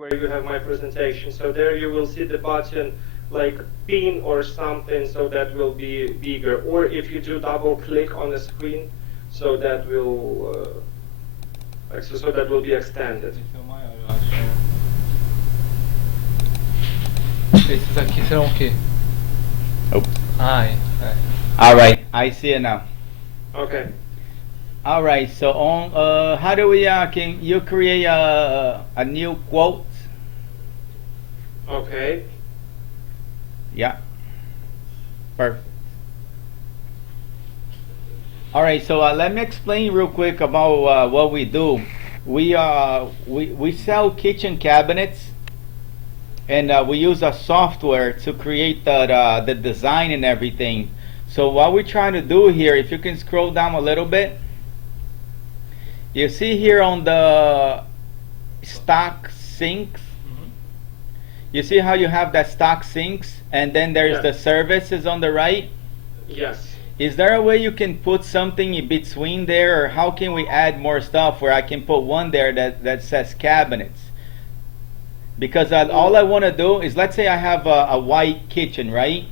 where you have my presentation. So there you will see the button like pin or something, so that will be bigger. Or if you do double click on the screen, so that will so that will be extended. Esses aqui serão o quê? Oh. É. All right, I see it now. Okay. All right, so on how do we can you create a new quote? Okay. Yeah. Perfect. All right, so let me explain real quick about what we do. We sell kitchen cabinets, and we use a software to create the design and everything. So what we're trying to do here, if you can scroll down a little bit, you see here on the stock sinks, you see how you have that stock sinks, and then there's the services on the right? Yes. Is there a way you can put something in between there, or how can we add more stuff where I can put one there that says cabinets? Because all I want to do is, let's say I have a white kitchen, right?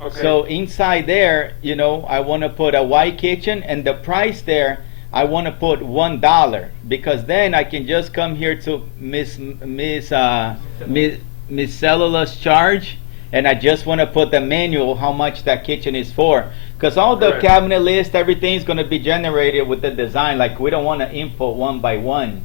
Okay. So inside there, you know, I want to put a white kitchen, and the price there, I want to put $1, because then I can just come here to miscellaneous charge, and I just want to put the manual how much that kitchen is for. Because all the cabinet list, everything's going to be generated with the design. Like, we don't want to input one by one.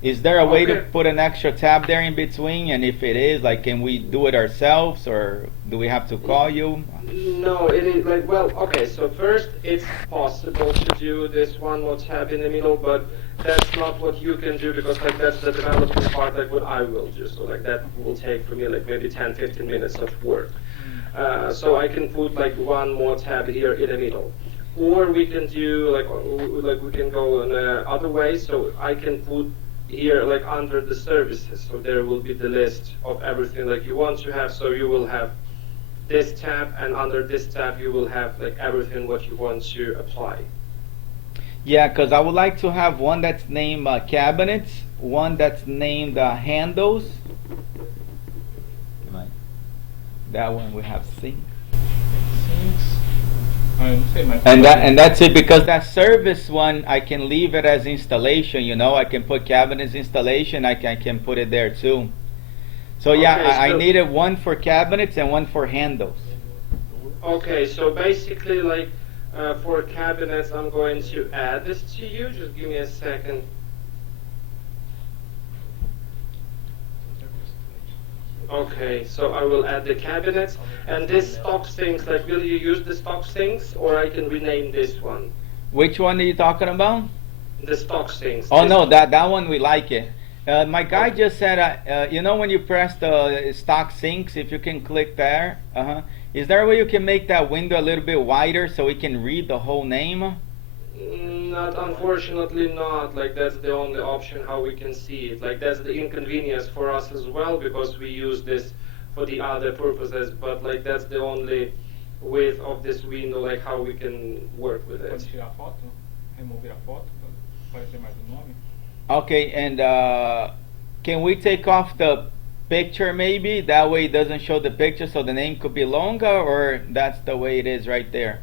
Is there a way to put an extra tab there in between? And if it is, like, can we do it ourselves, or do we have to call you? No, it is like, well, okay, so first it's possible to do this one more tab in the middle, but that's not what you can do, because like that's the development part, like what I will do. So like that will take for me like maybe 10-15 minutes of work. So I can put like one more tab here in the middle. Or we can do like we can go in other way, so I can put here like under the services, so there will be the list of everything like you want to have. So you will have this tab, and under this tab you will have like everything what you want to apply. Yeah, because I would like to have one that's named cabinets, one that's named handles. That one we have sinks. And that's it, because that service one, I can leave it as installation, you know. I can put cabinets installation, I can put it there too. So yeah, I needed one for cabinets and one for handles. Okay, so basically like for cabinets, I'm going to add this to you. Just give me a second. Okay, so I will add the cabinets, and this stock sinks, like, will you use the stock sinks, or I can rename this one? Which one are you talking about? The stock sinks. Oh no, that one we like it. My guy just said, you know, when you press the stock sinks, if you can click there, is there a way you can make that window a little bit wider so we can read the whole name? Not, unfortunately not. Like, that's the only option how we can see it. Like, that's the inconvenience for us as well, because we use this for the other purposes, but like that's the only width of this window, like how we can work with it. Pode tirar a foto? Remover a foto? Pode ter mais nome? Okay, and can we take off the picture maybe? That way it doesn't show the picture, so the name could be longer, or that's the way it is right there?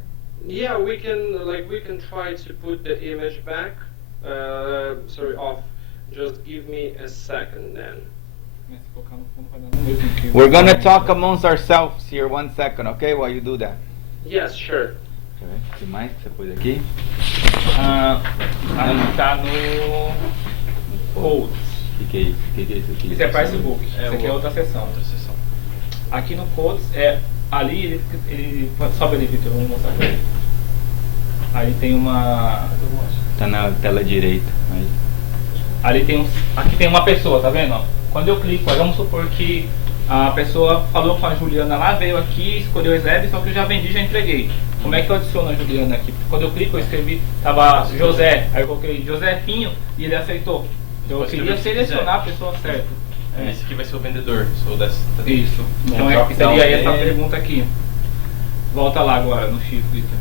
Yeah, we can try to put the image back. Sorry, off. Just give me a second then. We're gonna talk amongst ourselves here 1 second, okay? While you do that. Yes, sure. O que mais que você pôs aqui? Ali tá no Codes. O que é isso? O que é isso aqui? Isso é Price Book. Isso aqui é outra seção. Aqui no Codes, ali ele sobe ali, Victor, vamos mostrar pra ele. Aí tem uma... Tá na tela direita. Aí. Ali tem aqui tem uma pessoa, tá vendo? Quando eu clico, vamos supor que a pessoa falou com a Juliana lá, veio aqui, escolheu o Slab, só que eu já vendi, já entreguei. Como é que eu adiciono a Juliana aqui? Quando eu clico, eu escrevi, tava José, aí eu coloquei Joséfinho e ele aceitou. Então eu queria selecionar a pessoa certa. Esse aqui vai ser o vendedor. Isso. Então seria essa pergunta aqui. Volta lá agora no X, Victor.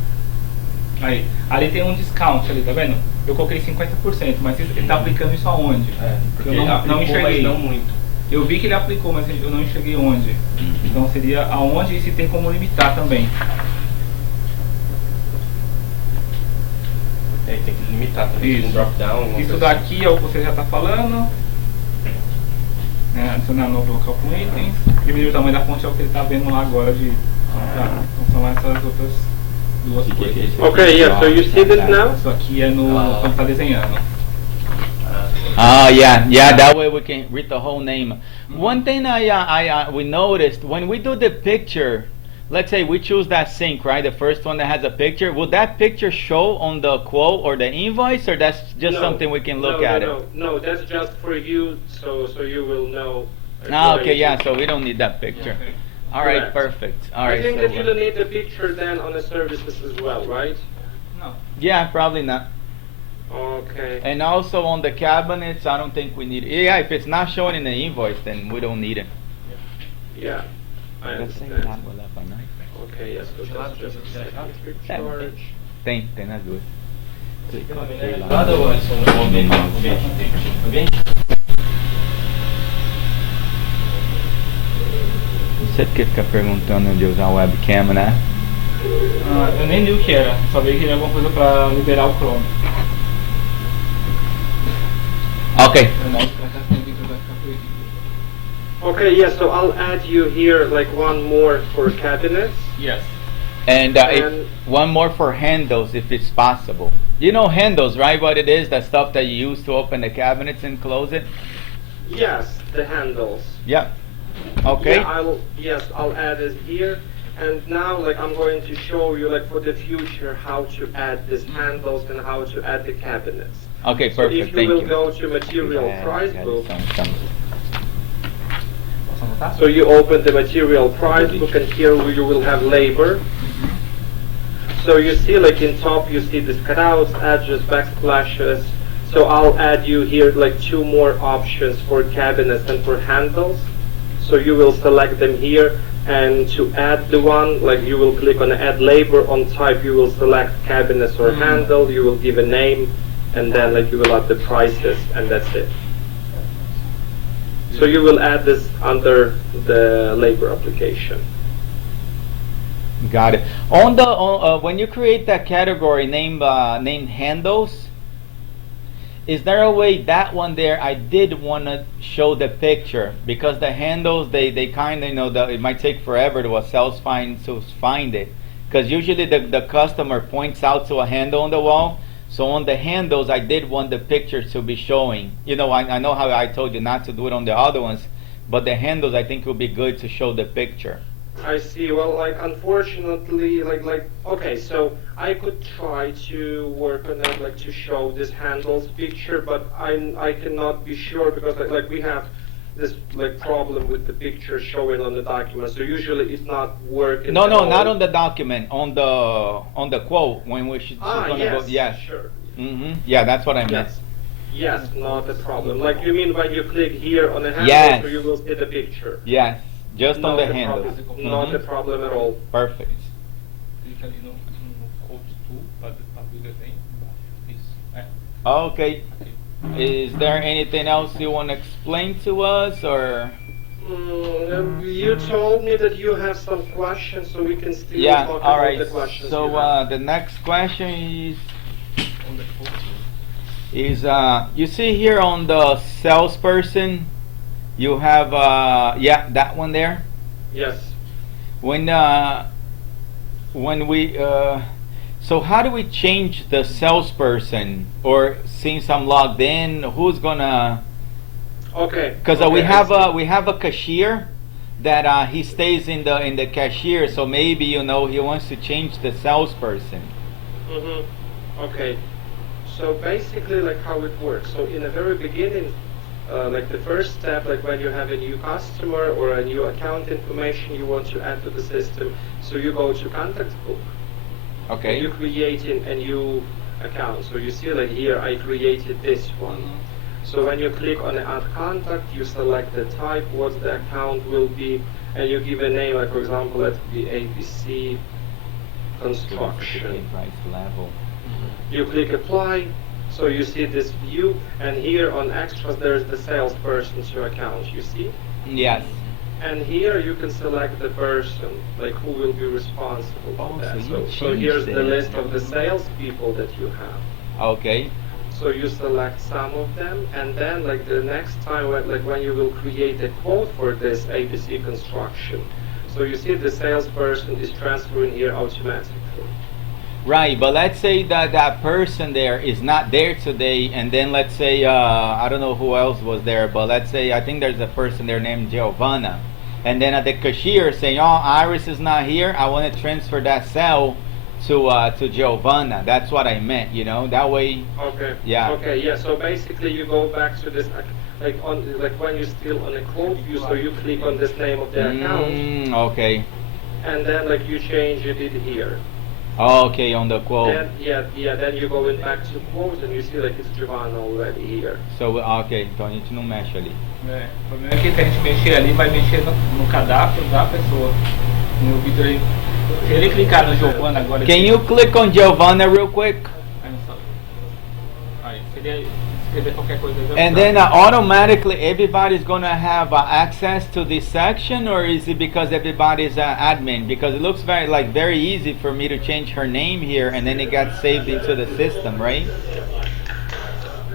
Aí, ali tem um discount ali, tá vendo? Eu coloquei 50%, mas ele tá aplicando isso aonde? Porque eu não enxerguei. Não muito. Eu vi que ele aplicou, mas eu não enxerguei onde. Então seria aonde e se tem como limitar também. É, tem que limitar também. Isso. Um drop down. Isso daqui é o que você já está falando. Adicionar novo local com itens. Diminuir o tamanho da fonte é o que ele está vendo lá agora de. Então são essas outras duas coisas. Okay, yeah, so you see this now? Isso aqui é no quando está desenhando. Yeah, that way we can read the whole name. One thing we noticed, when we do the picture, let's say we choose that sync, right? The first one that has a picture, will that picture show on the quote or the invoice, or that's just something we can look at it? No, that's just for you, so you will know. Okay, yeah, so we don't need that picture. Okay. All right, Correct. perfect. All I right, think so, that you don't need the picture then on the services as well, right? Não. yeah, probably not. Okay. And also on the cabinets, I don't think we need it. Yeah, if it's not showing in the invoice, then we don't need it. Yeah, I understand. Okay, yes, so that's just a second charge. Tem nas duas. Nada, Alisson, o ambiente. Não sei porque fica perguntando de usar o webcam, né? Eu nem li o que era, só vi que era alguma coisa para liberar o Chrome. Okay. Okay, yeah, so I'll add you here like one more for cabinets. Yes. And And- one more for handles, if it's possible. You know handles, right? What it is? That stuff that you use to open the cabinets and close it. Yes, the handles. Yep. Okay. Yeah, I'll add this here. And now, like, I'm going to show you, like, for the future, how to add these handles and how to add the cabinets. Okay, So perfect. if you Thank will you. go to material price book, Some. Posso anotar? so you open the material price book, and here you will have labor. So you see, like, in top, you see these cutouts, edges, backsplashes. So I'll add you here, like, two more options for cabinets and for handles. So you will select them here, and to add the one, like, you will click on add labor. On type, you will select cabinets or handle. You will give a name, and then, like, you will add the prices, and that's it. So you will add this under the labor application. Got it. On the when you create that category named handles, is there a way that one there? I did want to show the picture because the handles they kind of it might take forever to find it because usually the customer points out to a handle on the wall. So on the handles, I did want the picture to be showing. I know how I told you not to do it on the other ones, but the handles I think would be good to show the picture. I see. Well, like, unfortunately, okay, so I could try to work on that, like, to show this handles picture, but I cannot be sure because, like we have this, like, problem with the picture showing on the document. So usually it's not working. No, at all. not on the document. On the quote when we should. Yes, Yes. sure. Yeah, that's what I meant. Yes, not a problem. Like, you mean when you click here on the handle, Yes. so you will see the picture? Yes, just on Not the a handles. problem. Not a problem at all. Perfect. Clica ali no Code Tool para abrir o desenho. Isso. Okay. Aqui. Is there anything else you want to explain to us, or? You told me that you have some questions, so we can still Yeah. talk All about right. the questions. So you have. the next question On the Code Tool. is you see here on the salesperson, you have that one there. Yes. When we so how do we change the salesperson, or since I'm logged in, who's gonna? Okay. Because okay, we I have a cashier that he stays in the cashier, so maybe he wants to change the salesperson. see. Okay. So basically, like, how it works. So in the very beginning, like, the first step, like, when you have a new customer or a new account information you want to add to the system, so you go to contacts book. Okay. And you create a new account. So you see, like, here I created this one. So when you click on add contact, you select the type, what the account will be, and you give a name, like, for example, let it be ABC Construction. Price level. You click apply, So you see this view, and here on extras there's the salesperson to account, you see? Yes. And here you can select the person, like who will be responsible for Oh, that. so you So here's changed the it. list of the salespeople that you have. Okay. So you select some of them, and then like the next time, when you will create a quote for this ABC construction, so you see the salesperson is transferring here automatically. Right, but let's say that that person there is not there today, and then let's say I don't know who else was there, but let's say I think there's a person there named Giovanna, and then at the cashier saying, "Oh, Iris is not here. I want to transfer that cell to Giovanna." That's what I meant, you know. That way. Okay. Yeah. Okay. Yeah. So basically, you go back to this, like when you're still on a quote view, so you click on this name of the account, Okay. and then like you change it here. Okay, on the quote. Then you go in back to quote, and you see like it's Giovanna already here. So, ok, então a gente não mexe ali. É, o problema é que se a gente mexer ali, vai mexer no cadastro da pessoa. No Vitor, se ele clicar no Giovanna agora... Can you click on Giovanna real quick? Aí, se ele escrever qualquer coisa... And then automatically everybody's gonna have access to this section, or is it because everybody's admin? Because it looks very easy for me to change her name here, and then it got saved into the system, right?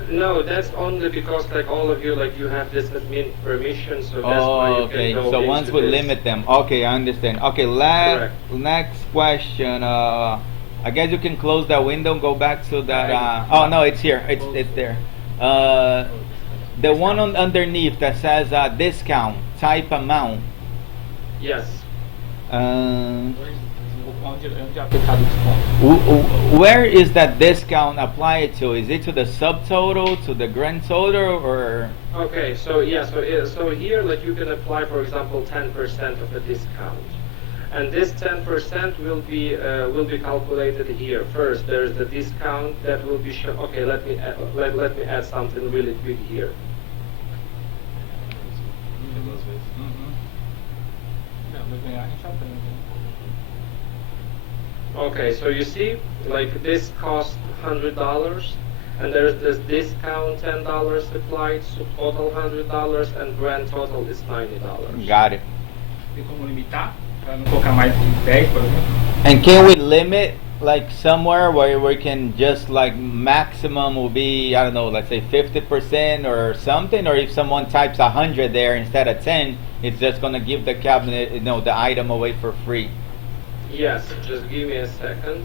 No, that's only because like all of you, like you have this admin permission, so that's why you Okay. can go So once into we this. limit them, okay, I understand. Okay, Correct. next question. I guess you can close that window and go back to that. Oh no, it's here. It's there. The one underneath that says discount type amount. Yes. Onde é aplicado o desconto? Where is that discount applied to? Is it to the subtotal, to the grand total, or? Okay, so yeah, so here like you can apply, for example, 10% of a discount, and this 10% will be calculated here. First, there's the discount that will be shown. Okay, let me add something really quick here. Okay, so you see, like this cost $100, and there's this discount $10 applied, so total $100, and grand total is $90. Got it. Tem como limitar? Para não colocar mais de 10, por exemplo? And can we limit like somewhere where we can just like maximum will be, I don't know, let's say 50% or something, or if someone types 100 there instead of 10, it's just gonna give the cabinet, the item away for free. Yes, just give me a second.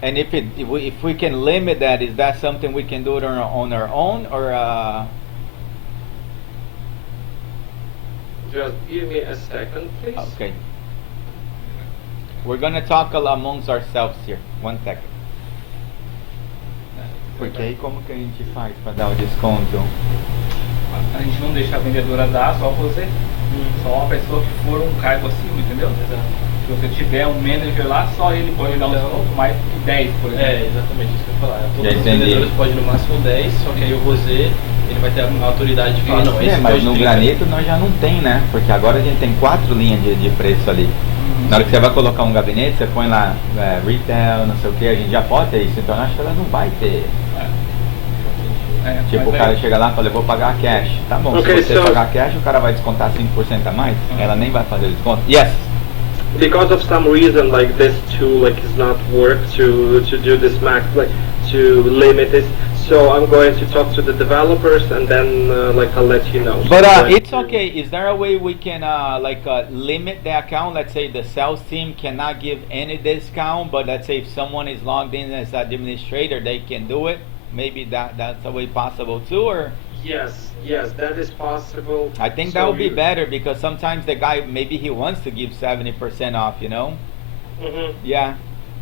And if we can limit that, is that something we can do it on our own, or Just give me a second, please. okay. We're gonna talk amongst ourselves here. 1 second. Porque aí como que a gente faz para dar o desconto? A gente não deixa a vendedora dar, só você. Só a pessoa que for um cargo acima, entendeu? Se você tiver um manager lá, só ele pode dar um desconto mais que 10, por exemplo. É, exatamente isso que eu ia falar. Todos Já os entendi. vendedores podem no máximo 10, só que aí o Rosé, ele vai ter a autoridade de falar, não, esse mas pode no 30. granito nós já não tem, né? Porque agora a gente tem 4 linhas de preço ali. Na hora que você vai colocar um gabinete, você põe lá retail, não sei o que, a gente já pode ter isso, então eu acho que ela não vai ter. Tipo, o cara chega lá e fala, eu vou pagar cash. Tá bom, Okay, se você so- pagar cash, o cara vai descontar 5% a mais, ela nem vai fazer o desconto. Yes! Because of some reason, like this tool, like is not work to do this max, like to limit it. So I'm going to talk to the developers, and then like I'll let you know. But So it's okay. Is there a way we can limit the account? Let's say the sales team cannot give any discount, but let's say if someone is logged in as administrator, they can do it. Maybe that's a way possible too, or Yes, that is possible. I think So that would be you- better because sometimes the guy maybe he wants to give 70% off, Mhm. Yeah,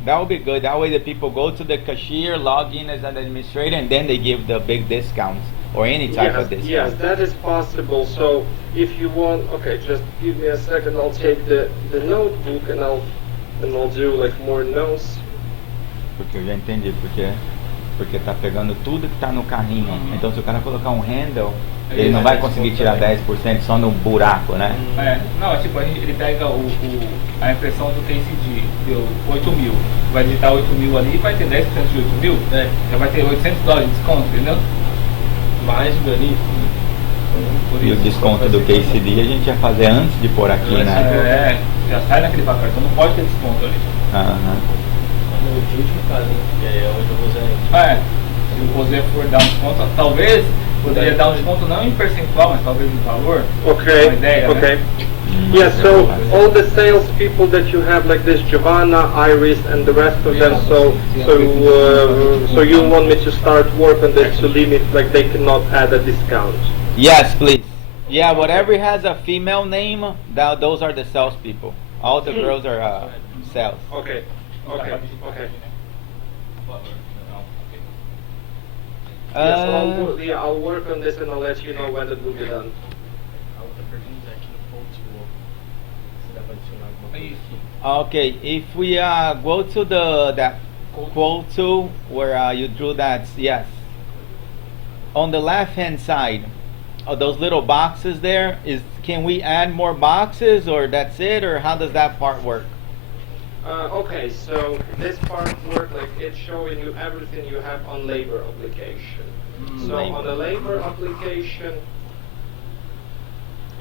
that would be good. That way the people go to the cashier, log in as an administrator, and then they give the big discounts or any type of discount. Yes, that is possible. So if you want, okay, just give me a second. I'll take the notebook and I'll do like more notes. Porque eu já entendi porque porque tá pegando tudo que tá no carrinho. Uhum. Então se o cara colocar um handle, Ele ele não vai vai dar conseguir desconto tirar também. 10% só no buraco, né? É, não, é tipo, ele pega a impressão do KCD, deu 8 mil, vai digitar 8 mil ali e vai ter 10% de 8 mil, É. já vai ter $800 de desconto, entendeu? Mais o granito. Por E o isso, desconto vai do ser KCD a gente ia fazer antes de pôr aqui, Antes né? É, já sai naquele papel, então não pode ter desconto ali. Aham. no último caso, né? Que é onde eu usei. É, se o José for dar um desconto, talvez poderia dar um desconto não em percentual, mas talvez em valor. Okay, Uma ideia, okay. né? Yeah, so all the sales people that you have, like this, Giovanna, Iris, and the rest of them. So you want me to start work on this to limit, like they cannot add a discount. Yes, please. Yeah, whatever has a female name, those are the salespeople. All the girls are sales. Okay, okay, okay. Yes, I'll work on this and I'll let you know when it will be done. A outra pergunta é aqui no ponto, se dá pra adicionar alguma coisa. Isso. Okay, if we go to that quote tool where you drew that, yes. On the left hand side, those little boxes there, can we add more boxes or that's it, or how does that part work? Okay, so this part work like it's showing you everything you have on labor application. So on the labor application,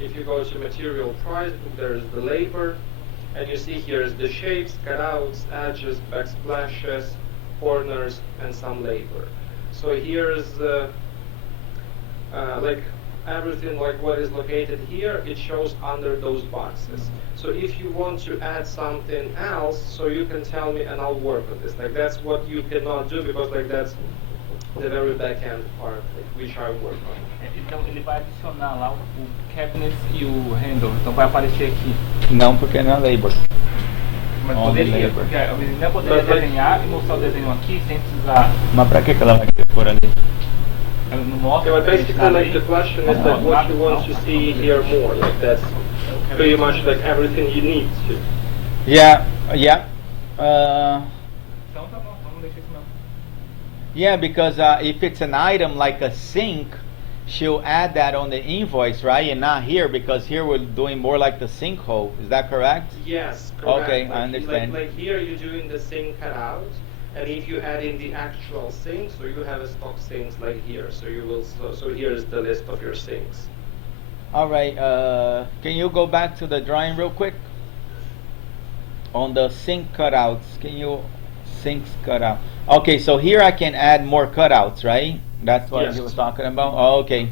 if you go to material price book, there's the labor, and you see here's the shapes, cutouts, edges, backsplashes, corners, and some labor. So here's like everything like what is located here, it shows under those boxes. So if you want to add something else, so you can tell me and I'll work on this. Like that's what you cannot do because like that's the very back end part, like, which I work on. Então ele vai adicionar lá o cabinet e o handle, então vai aparecer aqui. Não, porque não é labor. Mas On the poderia, labor. porque a menina poderia desenhar e mostrar o desenho aqui sem precisar. Mas pra que ela vai querer pôr ali? Ela não mostra. So basically nada like aí. the question is like what you want to see here more, like that's pretty much like everything you need to. Yeah, yeah. Então tá bom, então não deixa isso não. Yeah, because if it's an item like a sink, she'll add that on the invoice, right? And not here, because here we're doing more like the sinkhole. Is that correct? Yes, correct. Okay, like, I understand. Like here you're doing the sink cutout, and if you add in the actual sink, so you have a stock sinks like here. So you will. So here is the list of your sinks. All right. Can you go back to the drawing real quick? On the sink cutouts, can you sinks cutout? Okay, so here I can add more cutouts, right? That's what Yes. you was talking about. Oh, okay.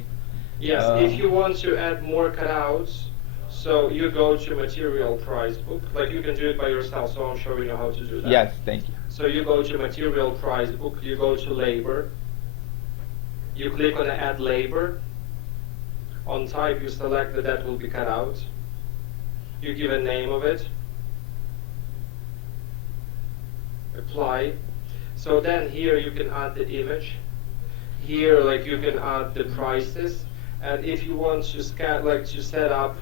Yes, Um, if you want to add more cutouts, so you go to material price book. Like you can do it by yourself. So I'm showing you how to do that. Yes, thank you. So you go to material price book, you go to labor, you click on add labor, on type you select that will be cut out, you give a name of it, apply, so then here you can add the image, here like you can add the prices, and if you want to set up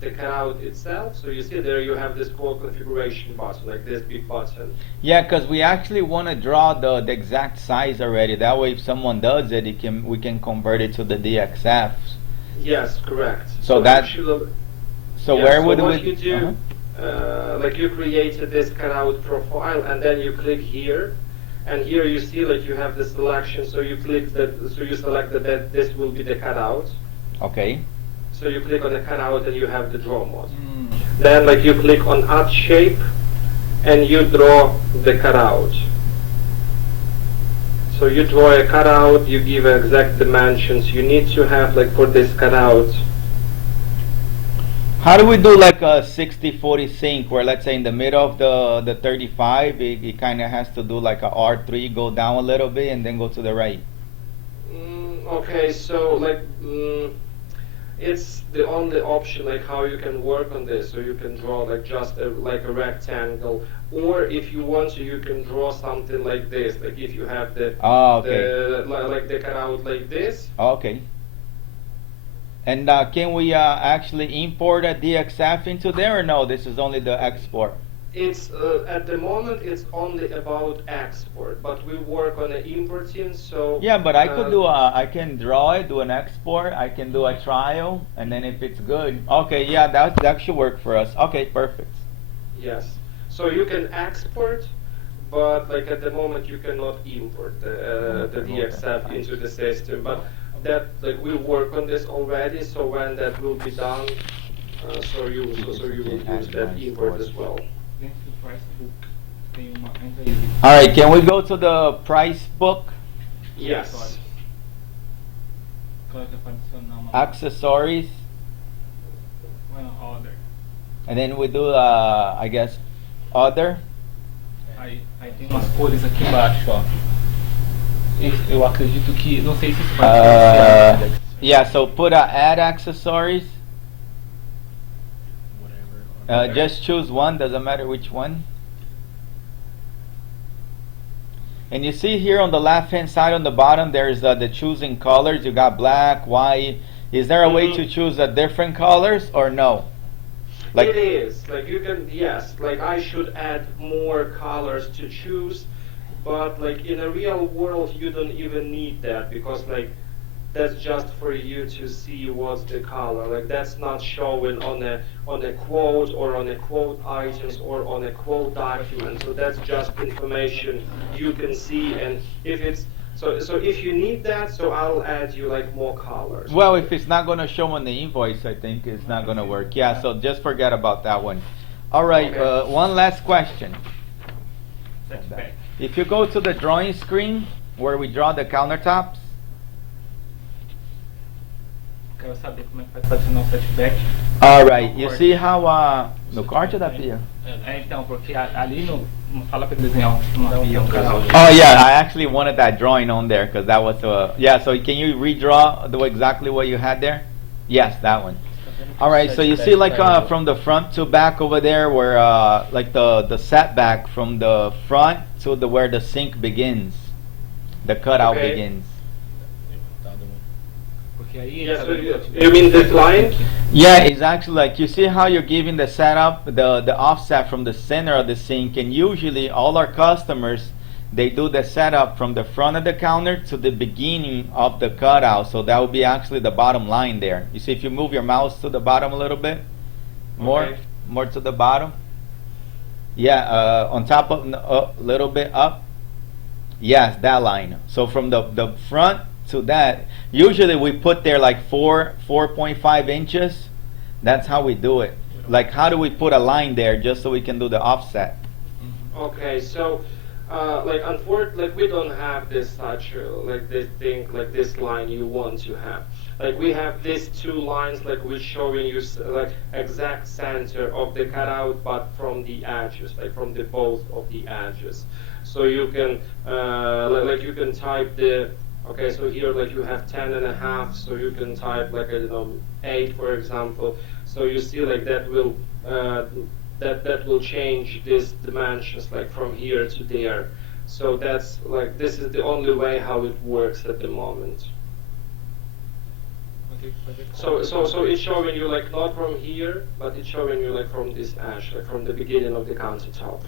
the cutout itself, so you see there you have this quote configuration button, like this big button. Yeah, because we actually want to draw the exact size already. That way, if someone does it, we can convert it to the DXFs. Yes, correct. So that- actually, So yeah, where so would what we? you do, like you created this cutout profile, and then you click here, and here you see like you have the selection. So you click that, so you select that this will be the cutout. Okay. So you click on the cutout, and you have the draw mode. Then like you click on add shape, and you draw the cutout. So you draw a cutout, you give exact dimensions you need to have like for this cutout. How do we do like a 60-40 sync where let's say in the middle of the 35, it kind of has to do like a R3, go down a little bit and then go to the right? Okay, so like it's the only option like how you can work on this. So you can draw like just like a rectangle, or if you want to, you can draw something like this. Like if you have the like the cutout like this. Okay. And can we actually import a DXF into there or no? This is only the export. it's at the moment it's only about export, but we work on the importing. So Yeah, but I could do I can draw it, do an export, I can do a trial, and then if it's good, okay, yeah, that should work for us. Okay, perfect. yes. So you can export, but like at the moment you cannot import the DXF into the system. But that like we work on this already. So when that will be done, so you will use that import as well. Dentro do price book tem uma entra aí. All right, can we go to the price book? Yes. Coloca para adicionar uma Accessories, order. and then we do I guess other. Aí tem umas cores aqui embaixo, ó. Eu acredito que, não sei se isso vai ser. Yeah, so put add accessories. Just choose one, doesn't matter which one. And you see here on the left hand side on the bottom there's the choosing colors. You got black, white. Is there a way to choose different colors or no? Like it is like you can, yes, like I should add more colors to choose, but like in a real world you don't even need that, because like that's just for you to see what's the color. Like that's not showing on a quote or on a quote items or on a quote document. So that's just information you can see, and if it's so if you need that, so I'll add you like more colors. Well, if it's not going to show on the invoice, I think it's not going to work. Yeah, so just forget about that one. All right, Okay. one last question. Setback. If you go to the drawing screen where we draw the countertops, Quero saber como é que faz para adicionar o setback. all right, you see how no corte da pia? Então, porque ali no fala para ele desenhar uma pia, um canal. Oh yeah, I actually wanted that drawing on there because that was yeah. So can you redraw exactly what you had there? Yes, that one. All right, so you see like from the front to back over there where like the setback from the front to where the sink begins, the cutout Okay. begins. Porque aí Yeah, so you mean this line? Yeah, it's actually like you see how you're giving the setup, the offset from the center of the sink, and usually all our customers they do the setup from the front of the counter to the beginning of the cutout, so that would be actually the bottom line there. You see, if you move your mouse to the bottom a little bit, more, Okay. more to the bottom. Yeah, on top of a little bit up. Yes, that line. So from the front to that, usually we put there like 4.5 inches. That's how we do it. Like, how do we put a line there just so we can do the offset? Okay, so like unfortunately, like we don't have this such like this thing, like this line you want to have. Like we have these two lines, like we're showing you like exact center of the cutout, but from the edges, like from the both of the edges. So you can like you can type the, okay, so here like you have 10.5, so you can type like, I don't know, 8 for example. So you see like that will that will change these dimensions like from here to there. So that's like, this is the only way how it works at the moment. So it's showing you like not from here, but it's showing you like from this edge, like from the beginning of the countertop.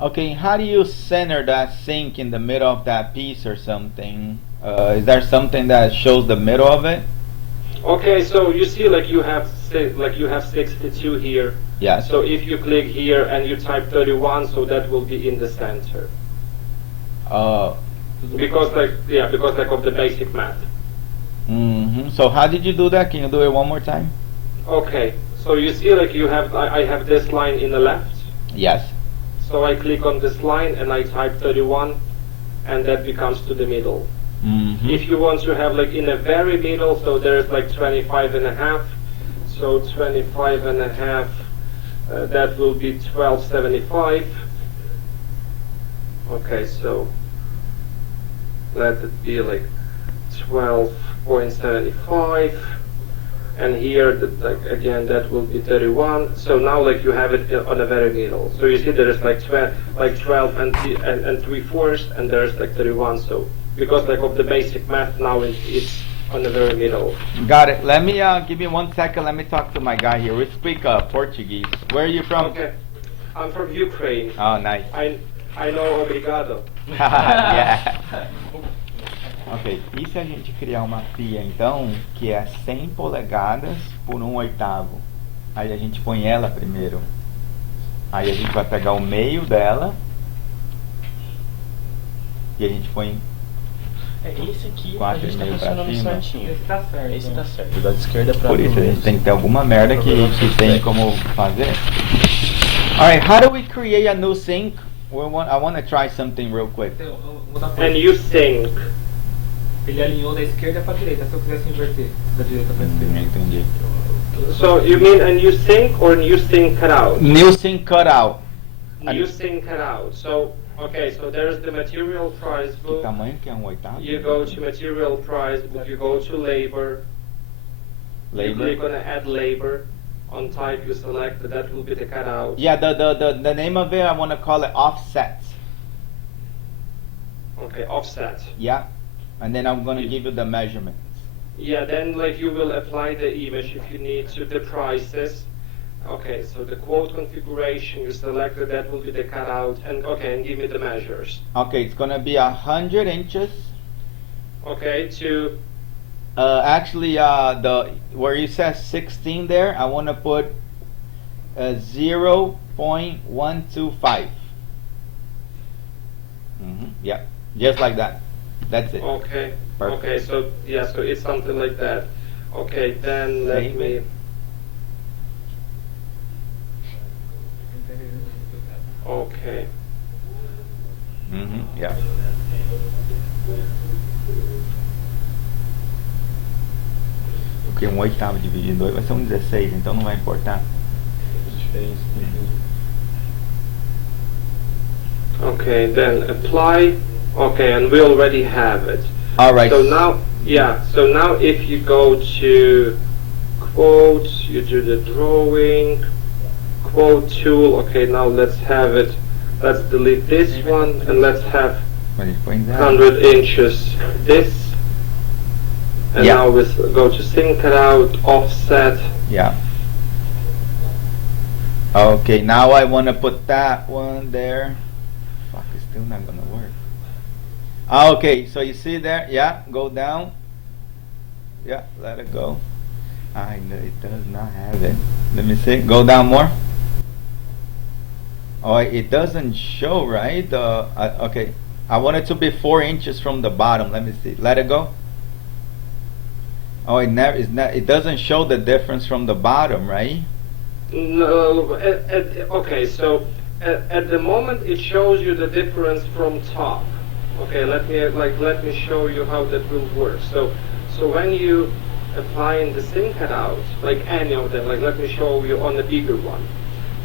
Okay, how do you center that sink in the middle of that piece or something? Is there something that shows the middle of it? Okay, so you see like you have 62 here. Yes. So if you click here and you type 31, so that will be in the center. Because like of the basic math. So how did you do that? Can you do it one more time? Okay, so you see like you have, I have this line in the left. Yes. So I click on this line and I type 31, and that becomes to the middle. If you want to have like in the very middle, so there's like 25.5. So 25.5, that will be 1275. Okay, so let it be like 12.75. And here, like again, that will be 31. So now, like you have it on the very middle. So you see, there is like 12 and 3/4, and there's like 31. So because like of the basic math, now it's on the very middle. Got it. Let me give me 1 second. Let me talk to my guy here. We speak Portuguese. Where are you from? Okay. I'm from Ukraine. Oh, nice. I know obrigado. Yeah. Ok, e se a gente criar uma pia então que é 100 polegadas por 1/8? Aí a gente põe ela primeiro. Aí a gente vai pegar o meio dela e a gente põe Esse aqui a Quatro gente tá e meio pra funcionando cima. certinho. Esse tá certo. Esse tá certo. Da esquerda pra Por isso a gente tem que ter alguma merda que tem como fazer. Alright, how do we create a new sync? I want to try something real quick. Eu vou dar pra And ele. you think. Ele alinhou da esquerda pra direita, se eu quisesse inverter da direita pra esquerda. Entendi. So you mean a new sync or new sync cutout? New sync cutout. New sync cutout. So okay, so there's the material price Que book. tamanho que é 1/8? You go to material price book. You go to labor. You click on add labor. On type you select that will be the cutout. Yeah, the name of it, I want to call it offset. Okay, offset. Yeah, and then I'm going to give you the measurements. Yeah, then like you will apply the image if you need to the prices. Okay, so the quote configuration you selected that will be the cutout and okay, and give me the measures. Okay, it's going to be 100 inches. Okay, to Actually, the where you said 16 there, I want to put 0.125. Yeah, just like that. That's it. okay. Perfect. Okay, so yeah, so it's something like that. Okay, then let Save me it. okay. Yeah. Porque 1/8 dividido em 2 vai ser 16, então não vai importar. Okay, then apply. Okay, and we already have it. All right. So now, yeah, so now if you go to quotes, you do the drawing, quote tool, okay, now let's have it. Let's delete this one and let's have Mas ele põe 0. 100 inches this. And Yeah. now we go to sync it out, offset. Yeah. Okay, now I want to put that one there. Fuck, it's still not gonna work. Okay, so you see there? Yeah, go down. Yeah, let it go. I know it does not have it. Let me see. Go down more. Oh, it doesn't show, right? Okay, I want it to be 4 inches from the bottom. Let me see. Let it go. Oh, it never. It's not. It doesn't show the difference from the bottom, right? No, okay, so at the moment it shows you the difference from top. Okay, let me show you how that will work. So when you apply in the sync cutout, like any of them, like let me show you on the bigger one.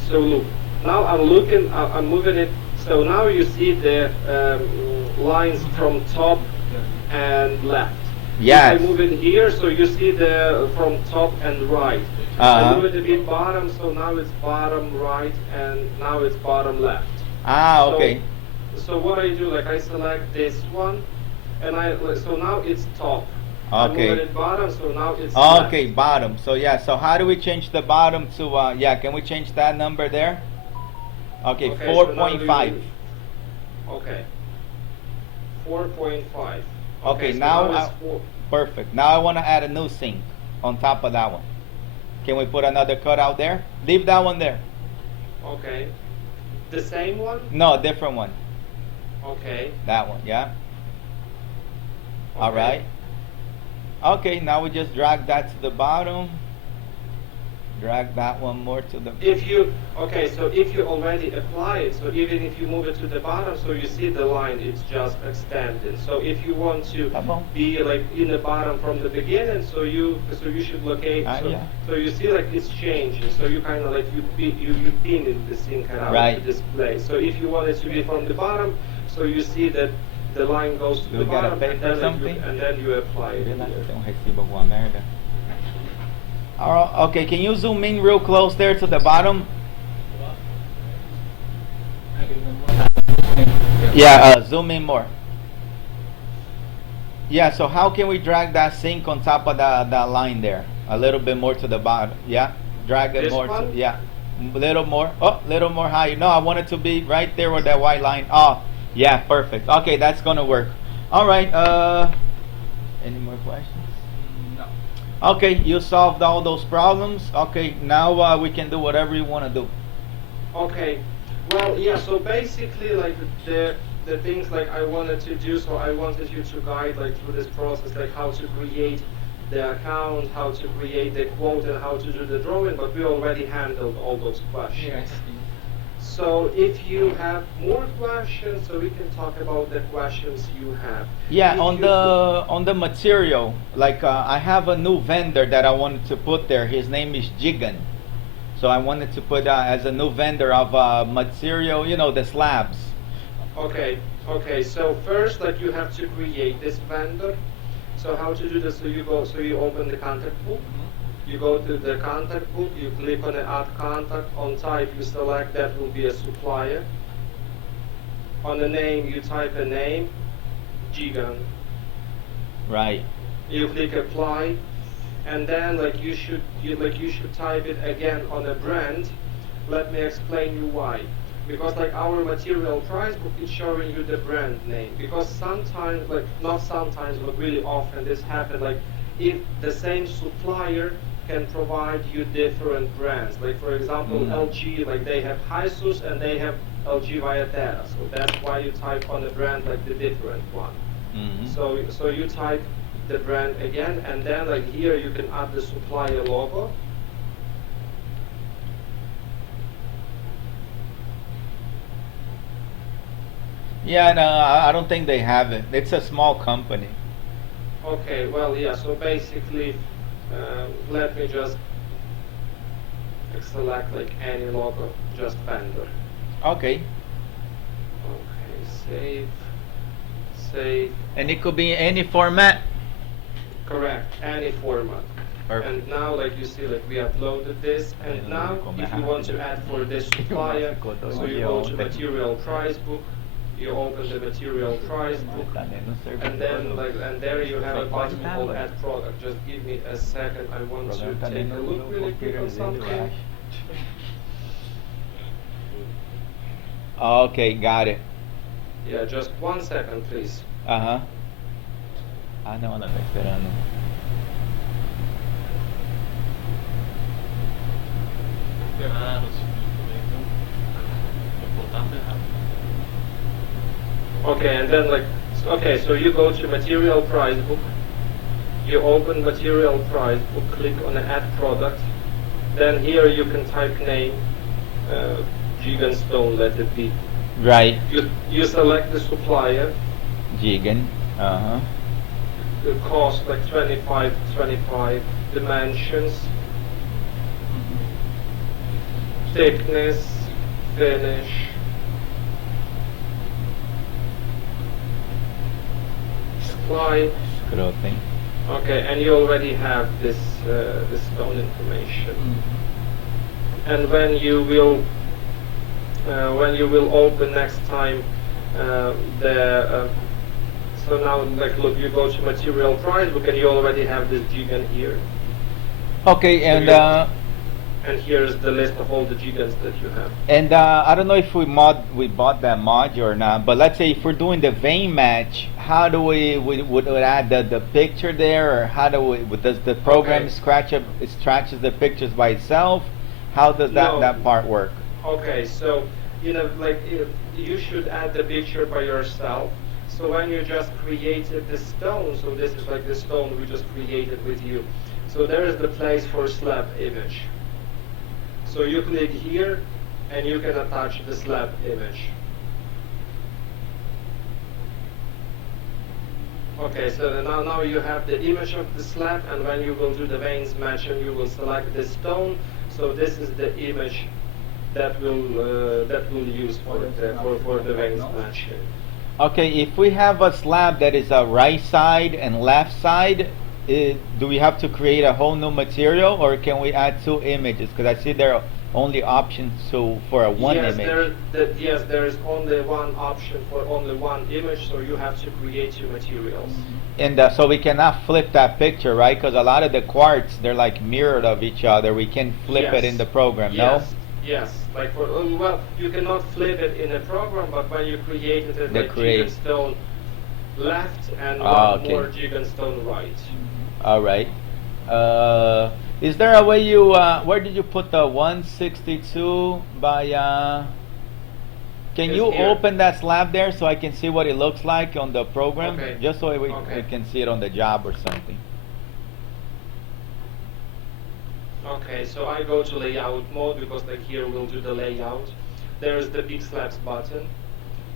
So look, now I'm moving it. So now you see the lines from top and left. Yes. If I move it here, so you see the from top and right. I move it a bit bottom, so now it's bottom right, and now it's bottom left. Ah, So- okay. So what I do, like I select this one, and so now it's top. I Okay. move it bottom, so now it's Okay, left. bottom. So yeah, so how do we change the bottom to yeah, can we change that number there? Okay, Okay, so now 4.5. Okay. 4.5. Okay, so now it's I- 4. Perfect. Now I want to add a new sync on top of that one. Can we put another cutout there? Leave that one there. Okay. The same one? No, different one. Okay. That one, yeah. All Okay. right. Okay, now we just drag that to the bottom. Drag that one more to the. If you already apply it, so even if you move it to the bottom, so you see the line, it's just extended. So if you want to Tá bom. be like in the bottom from the beginning, so you should locate. Yeah. So you see like it's changing. So you kind of like you pin in the sync out Right. to display. So if you want it to be from the bottom, so you see that the line goes to Do the we gotta bottom, pay and for then something? you apply it. Vê lá se here. tem recibo alguma merda. Alright, okay, can you zoom in real close there to the bottom? Yeah, zoom in more. Yeah, so how can we drag that sync on top of that line there? A little bit more to the bottom. Yeah? Drag it This more one? to, yeah. Little more. Oh, little more higher. No, I want it to be right there with that white line. Oh, yeah, perfect. Okay, that's gonna work. All right. Any more questions? No. Okay, you solved all those problems. Okay, now we can do whatever you want to do. Okay. Well, yeah. So basically, like the things like I wanted to do. So I wanted you to guide like through this process, like how to create the account, how to create the quote, and how to do the drawing. But we already handled all those questions. Yes. So if you have more questions, so we can talk about the questions you have. Yeah, If on you- the material, like I have a new vendor that I wanted to put there. His name is Jigan, so I wanted to put as a new vendor of material, you know, the slabs. Okay, okay. So first, like you have to create this vendor. So how to do this? So you open the contact book. You go to the contact book. You click on the add contact. On type, you select that will be a supplier. On the name, you type a name, Gigan. Right. You click apply, and then you should type it again on a brand. Let me explain you why. Because like our material price book is showing you the brand name. Because sometimes, like not sometimes, but really often this happens. Like if the same supplier can provide you different brands. Like for example, LG, like they have Hysus and they have LG Viatera. So that's why you type on the brand like the different one. Mm-hmm. So you type the brand again, and then like here you can add the supplier logo. Yeah, no, I don't think they have it. It's a small company. Okay, well, yeah, so basically, let me just select like any logo, just vendor. Okay. Okay, save, And it could be any format. correct, any format. Perfect. And now, like you see, like we uploaded this, and now if you want to add for this supplier, so you go to material price book, you open the material price book, and then and there you have a button called add product. Just give me a second, I want to take a look really quick on something. Okay, got it. Yeah, just 1 second, please. Ajá. Ah, no, no, estoy esperando. Ferrado, também, então. Vou botar ferrado. Okay, and then okay, so you go to material price book, you open material price book, click on add product, then here you can type name, Gigan Stone, let it be. Right. You select the supplier, Jigan. Uh-huh. the cost like 25, dimensions, thickness, finish, supply. Scroting. Okay, and you already have this stone information. And when you will open next time so now like look, you go to material price book and you already have this Gigan here. Okay, So and and here's the list of all the Gigans that you have. I don't know if we bought that mod or not, but let's say if we're doing the vein match, how do we would add the picture there, or how do does the program Okay. scratches the pictures by itself? How does No. that part work? Okay, so you should add the picture by yourself. So when you just created the stone, so this is like the stone we just created with you. So there is the place for slab image. So you click here, and you can attach the slab image. Okay, so now you have the image of the slab, and when you will do the veins match, and you will select the stone. So this is the image that will use for the veins matching. Okay, if we have a slab that is a right side and left side, do we have to create a whole new material, or can we add two images? Because I see there are only options for a one image. Yes, there is only one option for only one image, so you have to create two materials. And so we cannot flip that picture, right? Because a lot of the quartz, they're like mirrored of each other. We can flip it Yes. in the program, Yes. Yes, like for well, you cannot flip it in a program, but when you create it, They like create. Stone left and Ah, one okay. more Stone right. All right. Is there a way you, where did you put the 162 by, can It's you here. open that slab there so I can see what it looks like on the program? Okay. Just so we Okay. can see it on the job or something. Okay, so I go to layout mode because like here we'll do the layout. There's the big slabs button.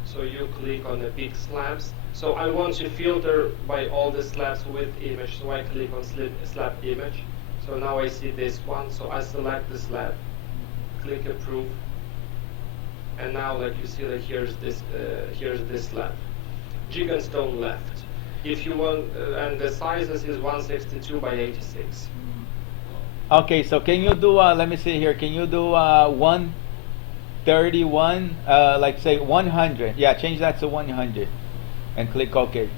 So you click on the big slabs. So I want to filter by all the slabs with image. So I click on slab image. So now I see this one. So I select the slab, click approve. And now like you see that here's this slab. Stone left. If you want, and the sizes is 162 by 86. Okay, so can you do, let me see here, can you do 131, like say 100? Yeah, change that to 100 and click OK.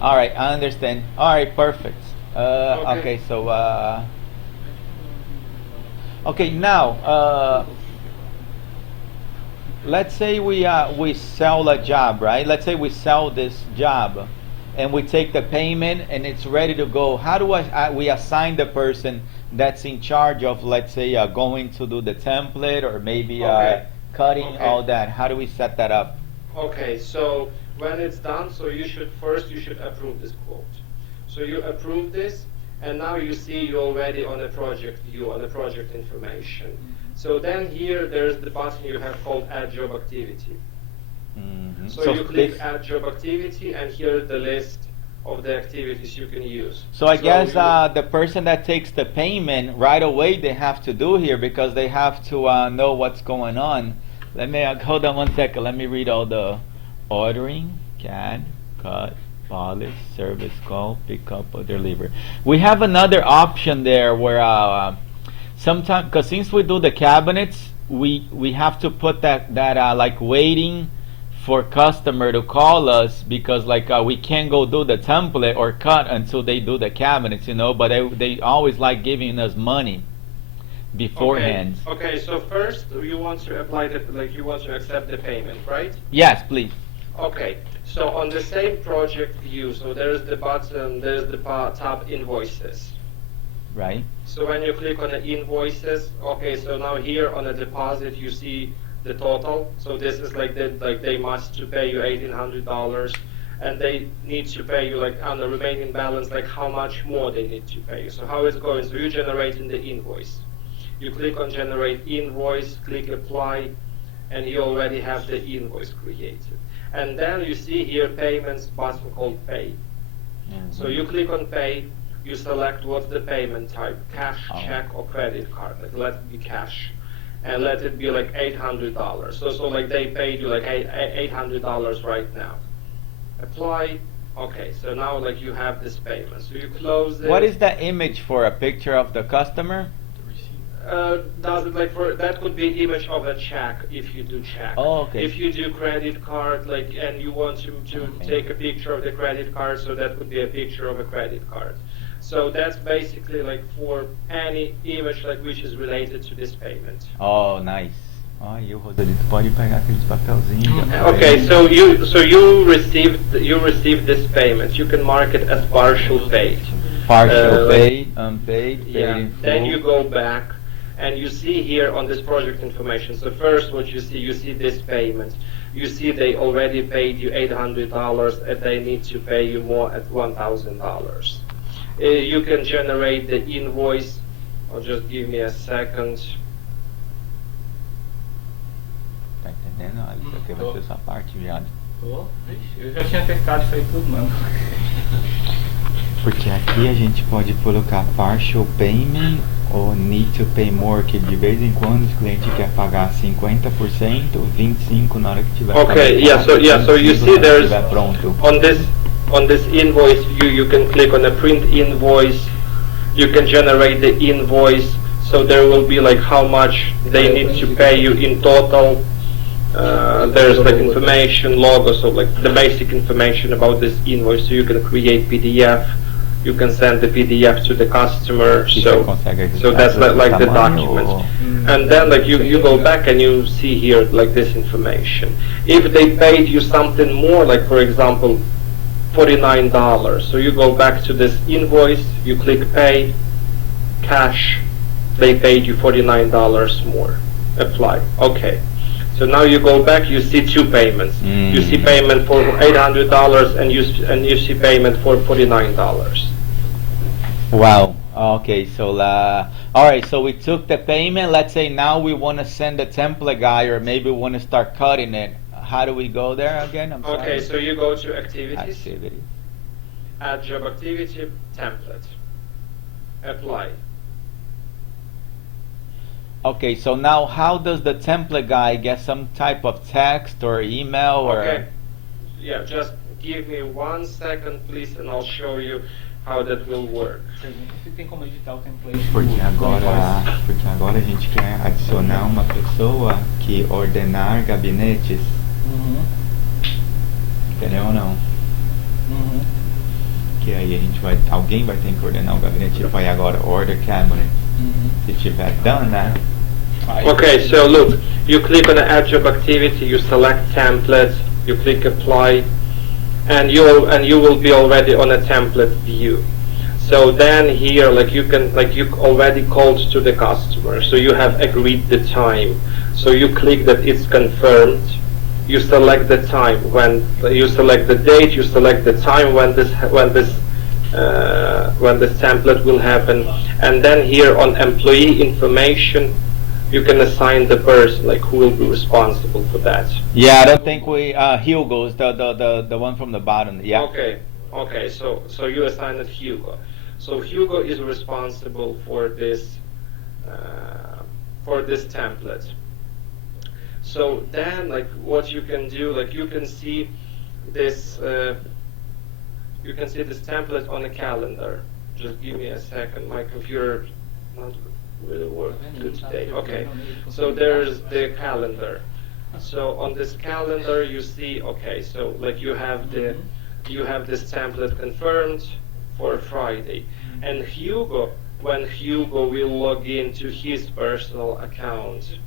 All right, I understand. All right, perfect. Okay, so okay, now let's say we sell a job, right? Let's say we sell this job, and we take the payment, and it's ready to go. How do we assign the person that's in charge of, let's say, going to do the template or maybe cutting all that? How do we set that up? Okay, so when it's done, so you should approve this quote. So you approve this, and now you see you're already on the project view, on the project information. So then here there's the button you have called Add Job Activity. So you click Add Job Activity, and here's the list of the activities you can use. So I guess the person that takes the payment right away, they have to do here because they have to know what's going on. Let me hold on one second. Let me read all the ordering, CAD, cut, polish, service call, pick up or deliver. We have another option there where sometimes, because since we do the cabinets, we have to put that like waiting for customer to call us because like we can't go do the template or cut until they do the cabinets, you know, but they always like giving us money beforehand. Okay, so first you want to apply the, like you want to accept the payment, right? Yes, please. Okay, so on the same project view, so there's the button, there's the tab invoices. Right. So when you click on the invoices, okay, so now here on the deposit you see the total. So this is like they must to pay you $1,800, and they need to pay you like on the remaining balance, like how much more they need to pay you. So how it's going? So you generating the invoice. You click on generate invoice, click apply, and you already have the invoice created. And then you see here payments button called pay. So you click on pay. You select what's the payment type, cash, check, or credit card. Like let it be cash, and let it be like $800. So like they paid you like $800 right now. Apply. Okay, so now like you have this payment. So you close it. What is the image for? A picture of the customer? Does it like for that could be image of a check if you do check. Oh, okay. If you do credit card, like and you want to take a picture of the credit card, so that could be a picture of a credit card. So that's basically like for any image like which is related to this payment. Oh, nice. Aí o Rosalito pode pegar aqueles papelzinhos. Okay, so you received this payment. You can mark it as partial paid. Partial paid, unpaid, paid Yeah. in full. Then you go back and you see here on this project information. So first, what you see this payment. You see they already paid you $800, and they need to pay you more at $1,000. You can generate the invoice. Or just give me a second. Tá entendendo? Olha, isso aqui vai ser sua parte, viado. Eu já tinha testado isso aí tudo, mano. Porque aqui a gente pode colocar partial payment ou need to pay more, que de vez em quando o cliente quer pagar 50%, 25% na hora que tiver. Okay, so you see there's pronto. on this invoice view, you can click on the print invoice. You can generate the invoice, so there will be like how much they need to pay you in total. There's like information, logo, so like the basic information about this invoice. So you can create PDF, you can send the PDF to the customer. E você So consegue ajustar so that's pro like the tamanho, document. ou- And then like you go back and you see here like this information. If they paid you something more, like for example, $49, so you go back to this invoice, you click pay, cash, they paid you $49 more, apply, okay. So now you go back, you see two payments. You see payment for $800 and you see payment for $49. Wow. Okay, so all right, so we took the payment. Let's say now we want to send a template guy, or maybe we want to start cutting it. How do we go there again? I'm sorry. Okay, so you go to activities, Activity. add job activity, template, apply. Okay, so now how does the template guy get some type of text or email or? Okay, yeah, just give me 1 second please and I'll show you how that will work. Você tem como editar o template? Porque agora a gente quer adicionar uma pessoa que ordenar gabinetes, Uhum. entendeu ou não? Uhum. Que aí a gente alguém vai ter que ordenar o gabinete e vai agora order cabinet. Uhum. Se tiver done, né? Okay, so look, you click on the add job activity, you select template, you click apply, and you will be already on a template view. So then here, like you already called to the customer, so you have agreed the time. So you click that it's confirmed. You select the time when you select the date. You select the time when this template will happen, and then here on employee information, you can assign the person like who will be responsible for that. Yeah, I don't think we Hugo is the one from the bottom. Yeah. Okay. So you assign it Hugo. So Hugo is responsible for this template. So then, like, what you can do, like, you can see this template on a calendar. Just give me a second. My computer not really working good today. Okay. So there's the calendar. So on this calendar, you see. Okay. So like you have this template confirmed for Friday, and Hugo, when Hugo will log into his personal account.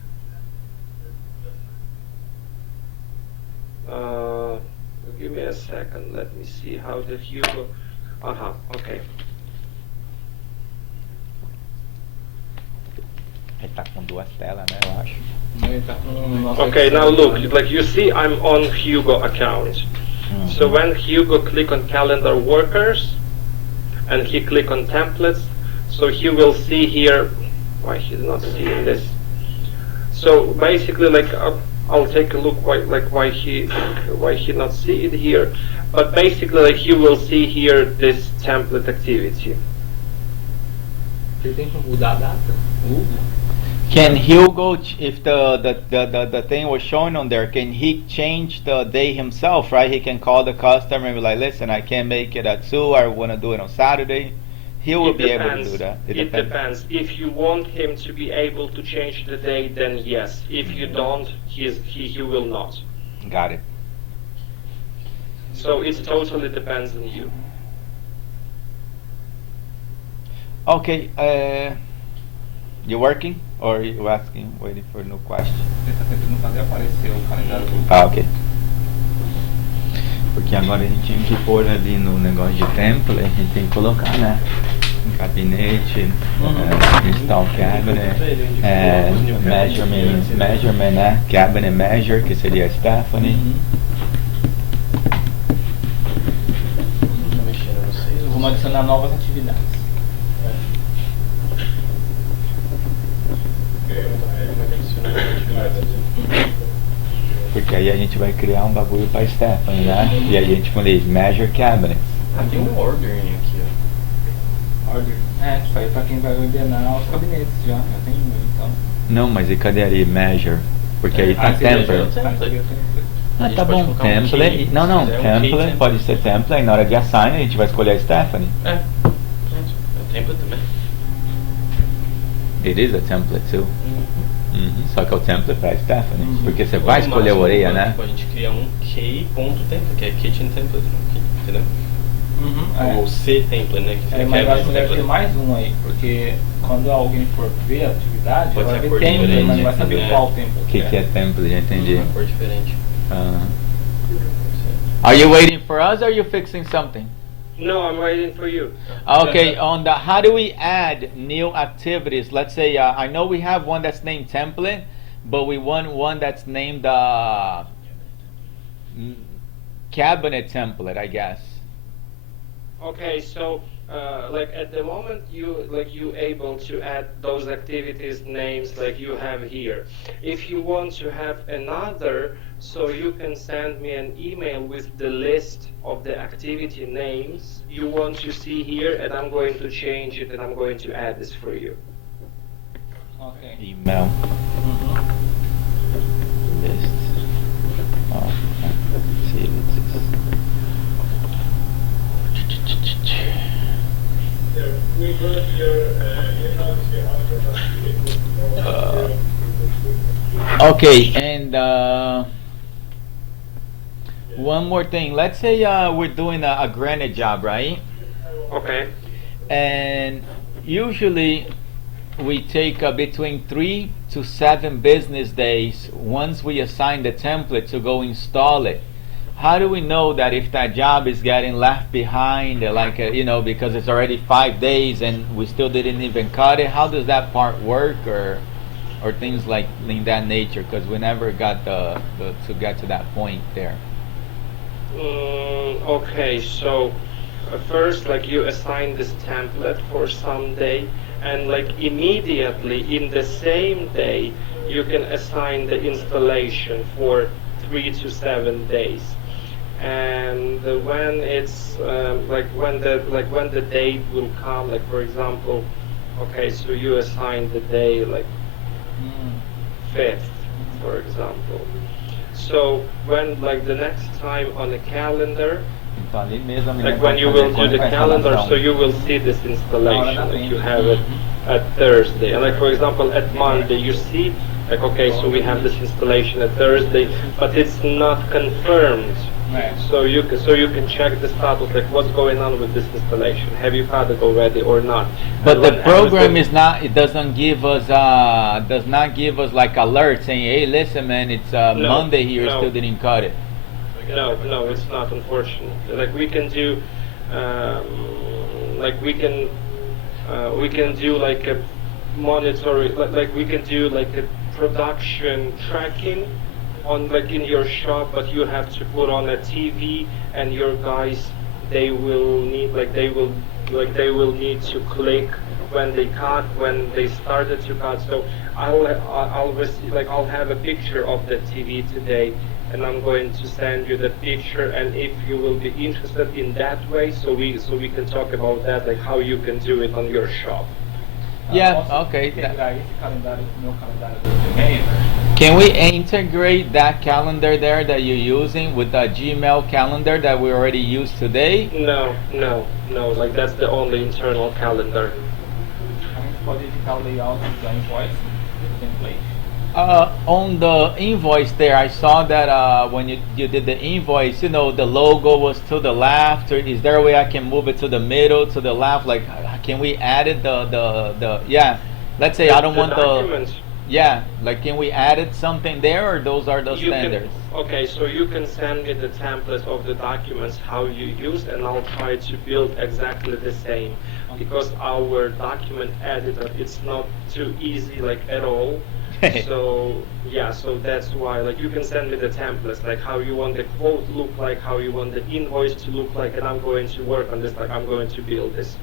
Give me a second. Let me see how the Hugo. Okay. Ele tá com duas telas, né? Eu acho. Ele tá com Okay. Now look, like you see, I'm on Hugo account. So when Hugo click on calendar workers, and he click on templates, so he will see here. Why he's not seeing this? So basically, like. I'll take a look why he not see it here, but basically like he will see here this template activity. Ele tem como mudar a data? Can Hugo, if the thing was showing on there, can he change the day himself, right? He can call the customer and be like, listen, I can't make it at 2, I want to do it on Saturday. He will be able to do that. It depends. If you want him to be able to change the date, then yes. If you don't, he will not. Got it. So it totally depends on you. Okay, you working? Or you asking, waiting for a new question? Ele tá tentando fazer aparecer o calendário do... Ah, ok. Porque agora a gente tinha que pôr ali no negócio de template, a gente tem que colocar, né? Gabinete, install cabinet, measurement, né? Cabinet measure, que seria a Stephanie. Tá mexendo no sales. Vamos adicionar novas atividades. Porque aí a gente vai criar um bagulho pra Stephanie, né? E aí a gente põe ali, measure cabinet. Tem um ordering aqui, ó. Order. Isso aí pra quem vai ordenar os gabinetes já tem então. Não, mas e cadê ali, measure? Porque aí tá você deixa template. o template. A Ah, gente tá pode bom, colocar um template. key, Não, se quiser, um template key pode ser template. Na hora de assign a gente vai escolher a Stephanie. É, pronto. É o template também. It is a template too. Só que é o template pra Stephanie. Porque você Ou vai no escolher a máximo, orelha, tipo, né? A gente cria um key.template, que é kitchen template, entendeu? O C template, né? Que É, mas eu acho que deve ter template. mais um aí, porque quando alguém for ver a atividade, Pode vai ser ver cor template, diferente, mas não vai saber né? qual template. O que é template? Já entendi. Uma cor diferente. Are you waiting for us or are you fixing something? No, I'm waiting for you. Okay, on the how do we add new activities? Let's say I know we have one that's named template, but we want one that's named cabinet template, I guess. Okay, so like at the moment you able to add those activities names like you have here. If you want to have another, so you can send me an email with the list of the activity names you want to see here, and I'm going to change it and I'm going to add this for you. Ok. Email list of activities. Okay, and one more thing. Let's say we're doing a granite job, right? Okay. And usually we take between 3 to 7 business days once we assign the template to go install it. How do we know that if that job is getting left behind, because it's already 5 days and we still didn't even cut it? How does that part work, or things like in that nature? Because we never got to get to that point there. Okay, so first like you assign this template for some day, and like immediately in the same day you can assign the installation for 3 to 7 days. And when it's when the date will come, like for example, okay, so you assign the day like 5th, for example. So when like the next time on the calendar, Então ali mesmo a menina like when pode you fazer will do conta the com a calendar, instalação. so you will see this installation, like you have it at Thursday. And like for example at Monday you see, like okay, so we have this installation at Thursday, but it's not confirmed. Right. So you can check the status, like what's going on with this installation. Have you had it already or not? But And the what program happens is not. It doesn't give us. Does not give us like alert saying, "Hey, listen, man, it's Monday here. no. Still didn't cut it." No, it's not, unfortunately. Like we can do, we can do like a monitoring, like we can do like a production tracking on like in your shop, but you have to put on a TV, and your guys they will need they will need to click when they cut, when they started to cut. So I'll have a picture of the TV today, and I'm going to send you the picture, and if you will be interested in that way, so we can talk about that, like how you can do it on your shop. Yeah. Posso Okay. integrar esse calendário com o meu calendário do Gmail? Can we integrate that calendar there that you're using with the Gmail calendar that we already use today? No, like that's the only internal calendar. A gente pode editar o layout da invoice, template. On the invoice there, I saw that when you did the invoice, the logo was to the left. Or is there a way I can move it to the middle, to the left? Like, can we add it yeah? Let's say I don't want documents. yeah. Like, can we add it something there, or those are the standards? Okay, so you can send me the template of the documents how you use, and I'll try to build exactly the same, because our document editor, it's not too easy like at all. So yeah, so that's why like you can send me the templates, like how you want the quote look like, how you want the invoice to look like, and I'm going to work on this, like I'm going to build this.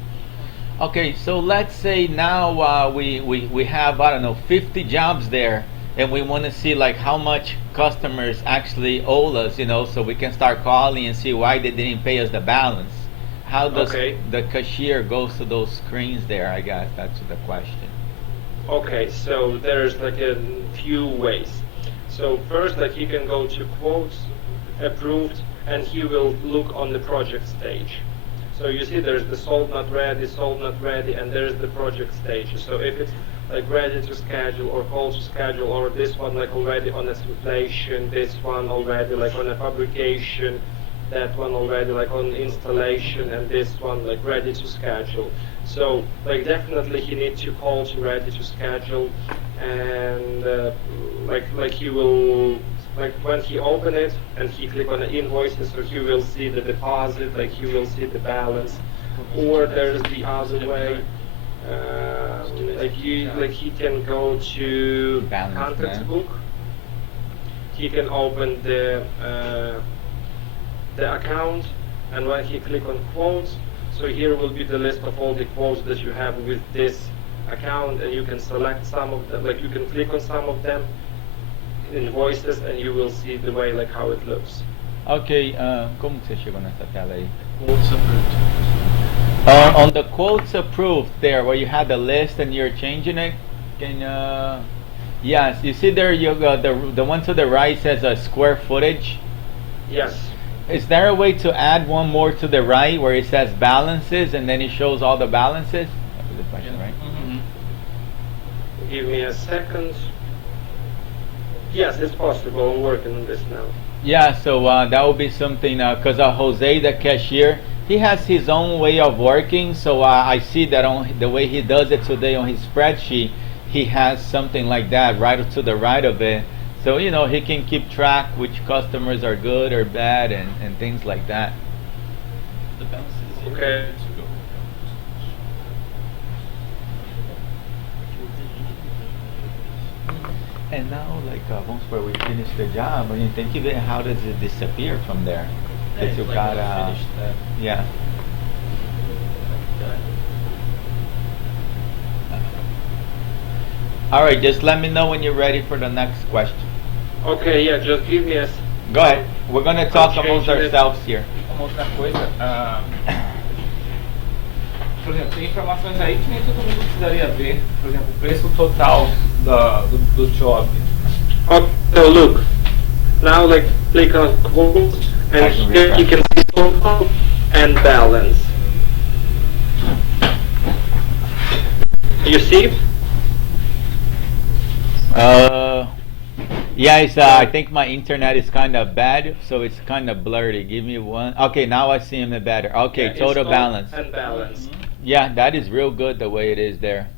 Okay, so let's say now we have, I don't know, 50 jobs there, and we want to see like how much customers actually owe us, so we can start calling and see why they didn't pay us the balance. How does the cashier goes to those screens there? I guess that's the question. Okay, so there's like a few ways. So first, like he can go to quotes, approved, and he will look on the project stage. So you see there's the sold not ready, and there's the project stage. So if it's like ready to schedule or call to schedule, or this one like already on a simulation, this one already like on a fabrication, that one already like on installation, and this one like ready to schedule. So like definitely he needs to call to ready to schedule, and like he will, like when he open it and he click on the invoices, so he will see the deposit, like he will see the balance. Or there's the other way, like he can go to Balance, contact yeah. book. He can open the account, and when he click on quotes, so here will be the list of all the quotes that you have with this account, and you can select some of them, like you can click on some of them, invoices, and you will see the way like how it looks. Ok, como que você chegou nessa tela aí? Quotes approved. On the quotes approved there, where you had the list and you're changing it, can yes, you see there you the one to the right says square footage. Yes. Is there a way to add one more to the right where it says balances and then it shows all the balances? That was the question, Yeah. right? Give me a second. Yes, it's possible. I'm working on this now. Yeah, so that would be something because Jose, the cashier, he has his own way of working. So I see that on the way he does it today on his spreadsheet, he has something like that right to the right of it. So you know he can keep track which customers are good or bad and things like that. The balance is Okay. And now, like, once we finish the job, I mean, think of it, how does it disappear from there? That you gotta, finish that. yeah. All right, just let me know when you're ready for the next question. Okay, yeah, just give me a. Go ahead. We're gonna talk I'm amongst changing it. ourselves here. Uma outra coisa, por exemplo, tem informações aí que nem todo mundo precisaria ver. Por exemplo, o preço total do job. Okay, so look, now like click on quotes, and I can here you can see total and balance. You see? Yeah, it's, I think my internet is kind of bad, so it's kind of blurry. Give me one. Okay, now I see him better. Okay, Yeah, it's total balance. And balance. Yeah, that is real good the way it is there.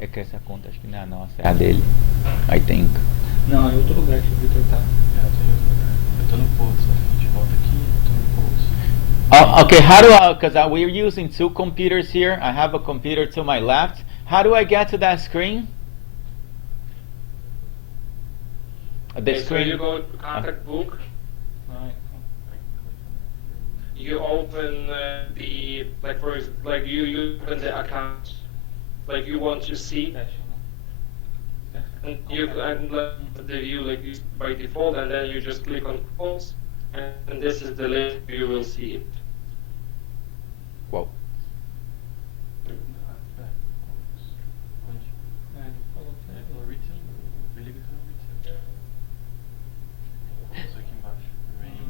É que essa conta acho que não é a nossa, é a dele. I think. Não, em outro lugar que o Victor tá. Eu tô no quotes, a gente volta aqui, eu tô no quotes. Okay, how do because we're using two computers here. I have a computer to my left. How do I get to that screen? The Okay, so screen. you go to contact book, you open the, like for example, like you open the account, like you want to see, and you and the view like this by default, and then you just click on quotes, and this is the list you will see it. Whoa.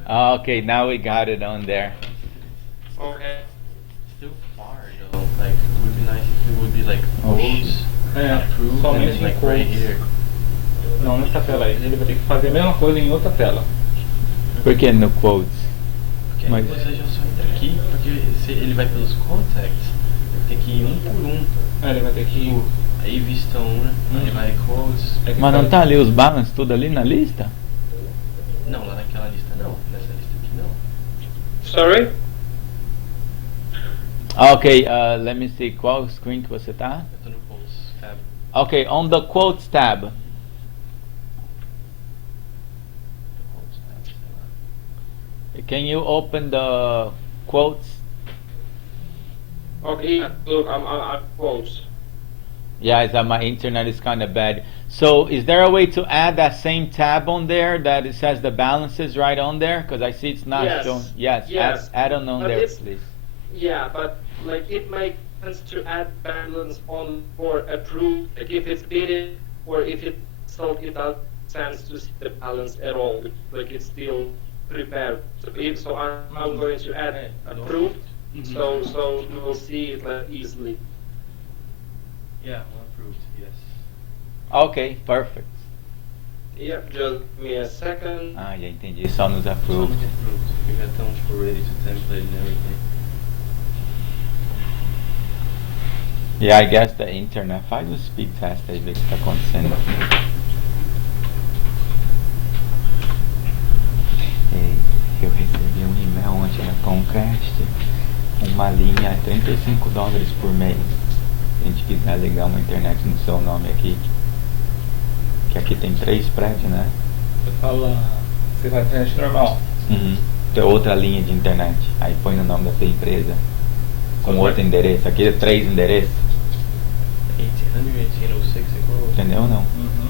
Okay, now we got it on there. Okay. Still far though. Like it would be nice if it would be like Oh, quotes, approved, and somente then em like right quotes. here. Não, nessa tela aí. Ele vai ter que fazer a mesma coisa em outra tela. Por que no quotes? Porque Mas- aí você já só entra aqui, porque se ele vai pelos contacts, ele tem que ir um por um. Ele vai ter que ir. Aí vista um, aí vai quotes. É que Mas não faz- tá ali os balance tudo ali na lista? Não, lá naquela lista não. Nessa lista aqui não. Sorry. Okay, let me see. Qual screen que você tá? Eu tô no quotes tab. Okay, on the quotes tab. Quotes tab, sei lá. Can you open the quotes? Okay. Yeah, look, I'm quotes. Yeah, it's, my internet is kind of bad. So, is there a way to add that same tab on there that it says the balances right on there? Because I see it's not Yes. showing. Yes, Yes. add on But there, it's- please. Yeah, but like it makes sense to add balance on for approved. Like if it's bidded or if it's sold, it doesn't sense to see the balance at all. Like it's still prepared. So I'm going to add approved. So you will see it like easily. Yeah, one approved, yes. Okay, perfect. Yep, just give me a second. Ah, já entendi. Só nos Só approved. no approved, porque já estão tipo ready to template and everything. Yeah, I guess the internet. Faz o speed test aí, ver o que tá acontecendo. Ei, eu recebi um e-mail ontem na Comcast, uma linha $35 por mês. Se a gente quiser ligar uma internet no seu nome aqui. Que aqui tem 3 prédios, né? Você fala. Você vai pra internet normal. Uhum. Tem outra linha de internet. Aí põe no nome da sua empresa. Com outro endereço. Aqui é 3 endereços. 1800, 1806, você colocou. Entendeu ou não? Uhum.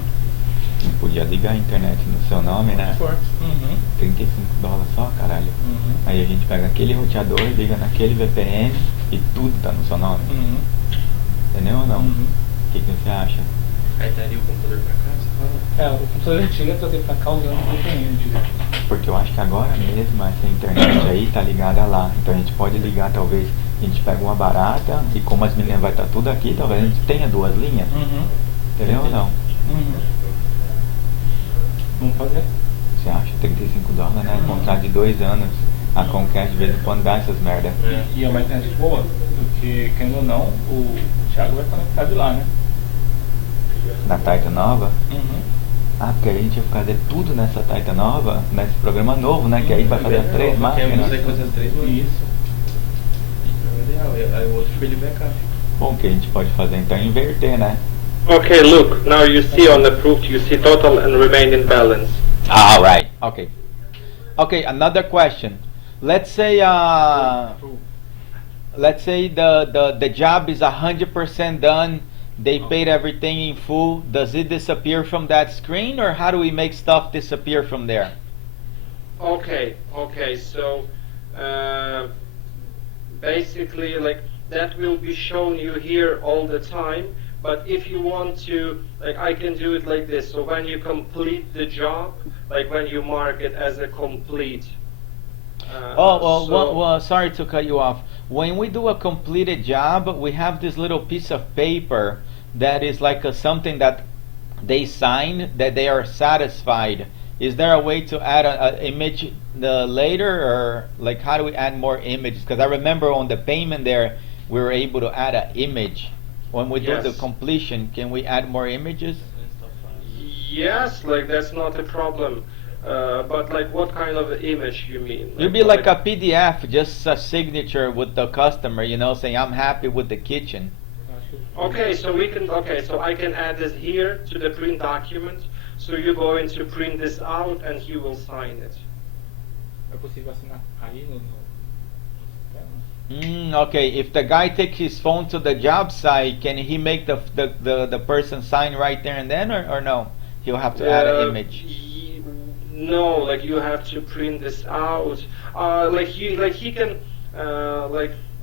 Não podia ligar a internet no seu nome, né? Uhum. $35 só, caralho. Uhum. Aí a gente pega aquele roteador, liga naquele VPN e tudo tá no seu nome. Uhum. Entendeu ou não? Uhum. O que você acha? Aí daria o computador pra cá, você fala? É, o computador antigo é trazer pra cá usando o VPN direto. Porque eu acho que agora mesmo essa internet aí tá ligada lá. Então a gente pode ligar, talvez, a gente pega uma barata e como as meninas vai estar tudo aqui, talvez a gente tenha 2 linhas. Uhum. Entendeu ou não? Uhum. Vamos fazer? Você acha $35, né? Contrato de 2 anos. A Comcast de vez em quando dá essas merda. E é uma internet boa, porque, querendo ou não, o Thiago vai conectar de lá, né? Na Taita Nova? Uhum. Ah, porque aí a gente ia fazer tudo nessa Taita Nova, nesse programa novo, né? Que aí vai fazer as 3 Quer máquinas. você fazer as 3 máquinas? Isso. Então é ideal. Aí o outro fica de backup. Bom, o que a gente pode fazer então é inverter, né? Okay, look, now you see on the proof, you see total and remaining balance. All right. Okay. Okay. Another question. Let's say the job is 100% done. They paid everything in full. Does it disappear from that screen, or how do we make stuff disappear from there? Okay, so basically like that will be shown you here all the time, but if you want to, like I can do it like this, so when you complete the job, like when you mark it as a complete. Sorry to cut you off. When we do a completed job, we have this little piece of paper that is like something that they sign that they are satisfied. Is there a way to add an image later, or like how do we add more images? Because I remember on the payment there, we were able to add an image. When we do the Yes. completion, can we add more images? Yes, like that's not a problem. But like what kind of image you mean? It'd be like a PDF, just a signature with the customer, you know, saying I'm happy with the kitchen. Okay, so I can add this here to the print document. So you're going to print this out and he will sign it. É possível assinar aí no sistema? Okay, if the guy takes his phone to the job site, can he make the person sign right there and then, or no? He'll have to add an image. No, like you have to print this out. He can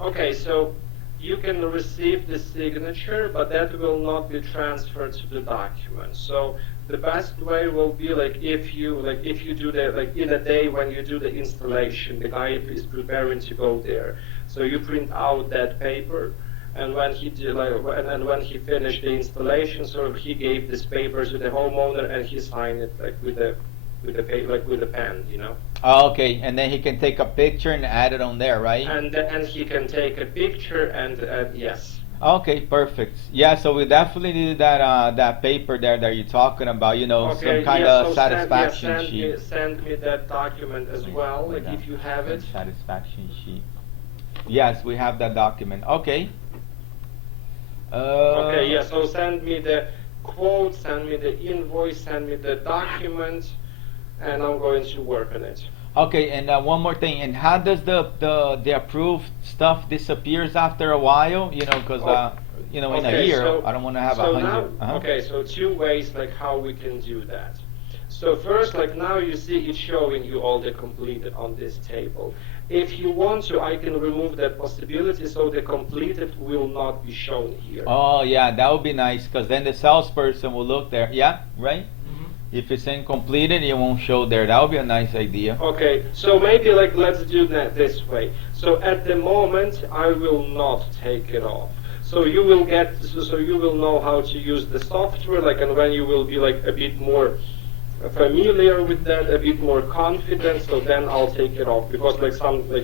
okay, so you can receive the signature, but that will not be transferred to the document. So the best way will be if you do the in a day when you do the installation, the guy is preparing to go there. So you print out that paper, and when he when he finished the installation, so he gave this paper to the homeowner and he signed it with a pen, you know. Oh, okay, and then he can take a picture and add it on there, right? And then he can take a picture and yes. Okay, perfect. Yeah, so we definitely need that paper there that you're talking about, you know, some kind of satisfaction sheet. Send me that document as well, like if you have it. Satisfaction sheet. Yes, we have that document. Okay. Okay, yeah, so send me the quote, send me the invoice, send me the document, and I'm going to work on it. Okay, and one more thing. And how does the approved stuff disappears after a while? You know, because in a year, so, I don't want to have so 100. now, okay, so 2 ways like how we can do that. So first, like now you see it's showing you all the completed on this table. If you want to, I can remove that possibility so the completed will not be shown here. Oh yeah, that would be nice, because then the salesperson will look there. Yeah, right. If it's incompleted, it won't show there. That would be a nice idea. Okay, so maybe like let's do that this way. So at the moment, I will not take it off. So you will get, so you will know how to use the software, like, and when you will be like a bit more familiar with that, a bit more confident, so then I'll take it off, because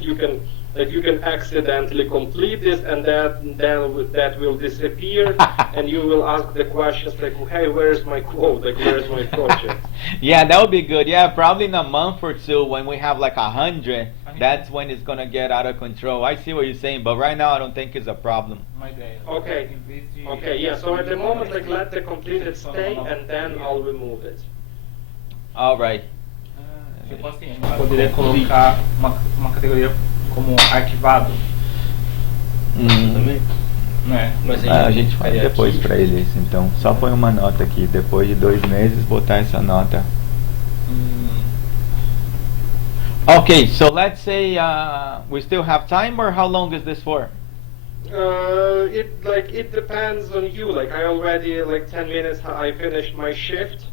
you can accidentally complete this, and that will disappear, and you will ask the questions like, hey, where's my quote, like where's my project? Yeah, that would be good. Yeah, probably in a month or two when we have like 100, that's when it's gonna get out of control. I see what you're saying, but right now I don't think it's a problem. Okay. Okay, yeah, so at the moment, like, let the completed stay, and then I'll remove it. All right. Tipo assim, a gente poderia colocar uma categoria como arquivado, né? Mas aí, A gente faz aí depois aqui- pra ele isso, então. Só põe uma nota aqui, depois de 2 meses botar essa nota. Okay, so let's say we still have time, or how long is this for? It depends on you. Like, I already, like, 10 minutes, I finished my shift,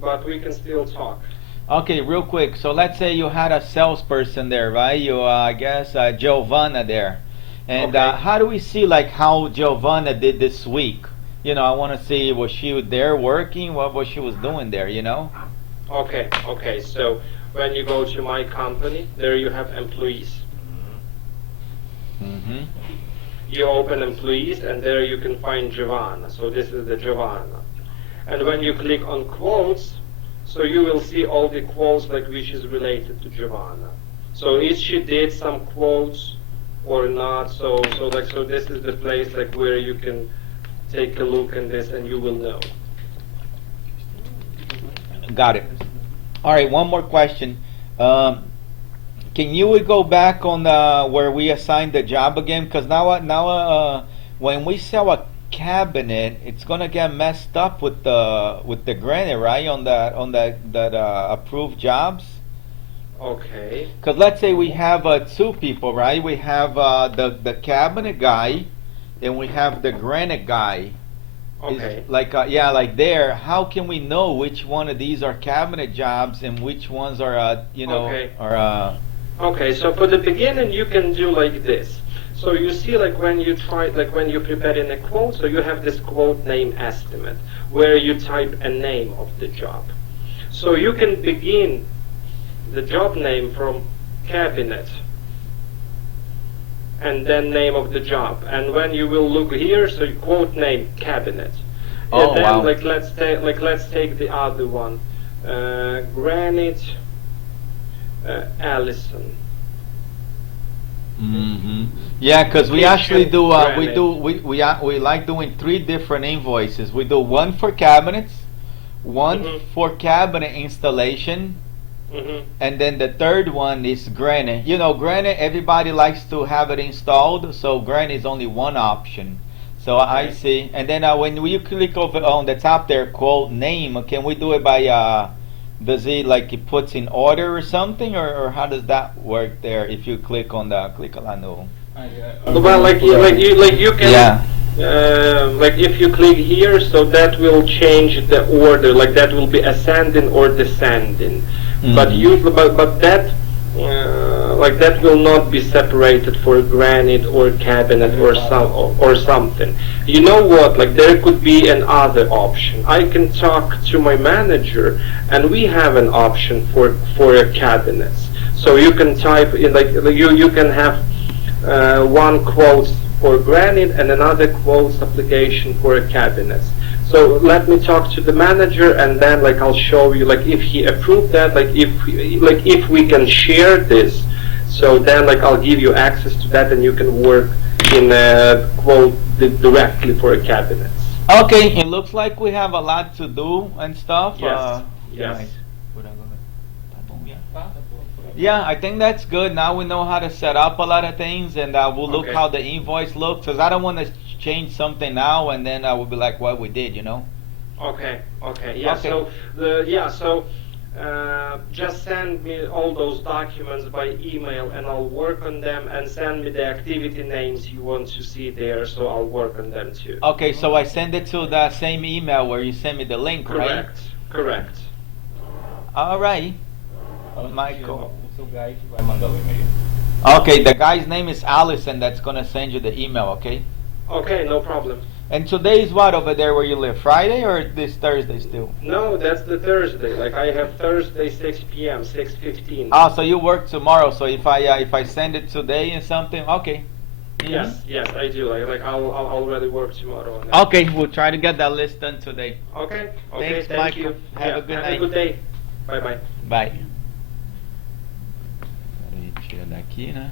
but we can still talk. Okay, real quick. So let's say you had a salesperson there, right? You, I guess, Giovanna there. And Okay. how do we see like how Giovanna did this week? You know, I want to see, was she there working? What was she was doing there? You know? Okay, so when you go to my company, there you have employees. Mm-hmm. You open employees, and there you can find Giovanna. So this is the Giovanna. And when you click on quotes, so you will see all the quotes like which is related to Giovanna. So if she did some quotes or not, so this is the place like where you can take a look at this, and you will know. Got it. All right, one more question. Can you go back on where we assigned the job again? Because now when we sell a cabinet, it's gonna get messed up with the granite, right? On that approved jobs. Okay. Because let's say we have 2 people, right? We have the cabinet guy, and we have the granite guy. Okay. Is like there. How can we know which one of these are cabinet jobs and which ones are Okay. are Okay, so for the beginning, you can do like this. So you see, like when you prepare in a quote, so you have this quote name estimate, where you type a name of the job. So you can begin the job name from cabinet, and then name of the job. And when you will look here, so you quote name cabinet. Oh, and then wow. let's take the other one, Granite Allison. Mm-hmm. Yeah, because we Kitchen actually do granite. we like doing 3 different invoices. We do one for cabinets, one Mhm. for cabinet installation, Mm-hmm. and then the third one is granite. You know, granite, everybody likes to have it installed, so granite is only one option. So I Okay. see. And then when you click over on the top there, quote name, can we do it by does it puts in order or something, or how does that work there if you click on the no? Well, you can. Yeah. Like if you click here, so that will change the order. Like that will be ascending or descending. But that that will not be separated for granite or cabinet or something. You know what? Like there could be another option. I can talk to my manager, and we have an option for a cabinets. So you can type in you can have one quote for granite and another quotes application for a cabinet. So let me talk to the manager, and then I'll show you if he approved that, if we can share this. So then I'll give you access to that, and you can work in a quote directly for a cabinet. Okay, it looks like we have a lot to do and stuff. Yes. Yes. Nice. Yeah, I think that's good. Now we know how to set up a lot of things, and we'll look Okay. how the invoice looks. Because I don't want to change something now, and then I will be like, what we did, you know? Okay. Yeah. Okay. So just send me all those documents by email, and I'll work on them, and send me the activity names you want to see there, so I'll work on them too. Okay, so I send it to the same email where you send me the link, right? Correct. All right. Michael. O seu guy que vai mandar o e-mail. Okay, the guy's name is Allison that's going to send you the email, okay? Okay, no problem. And today is what over there where you live? Friday or this Thursday still? No, that's the Thursday. Like I have Thursday 6 p.m., 6:15. Ah, so you work tomorrow. So if I send it today and something, okay. Yes, yes, I do. Like I'll already work tomorrow on that. Okay, we'll try to get that list done today. Okay. Thanks, Thank Michael. you. Have a good night. Have a good day. Bye bye. Bye. Peraí, tira daqui, né?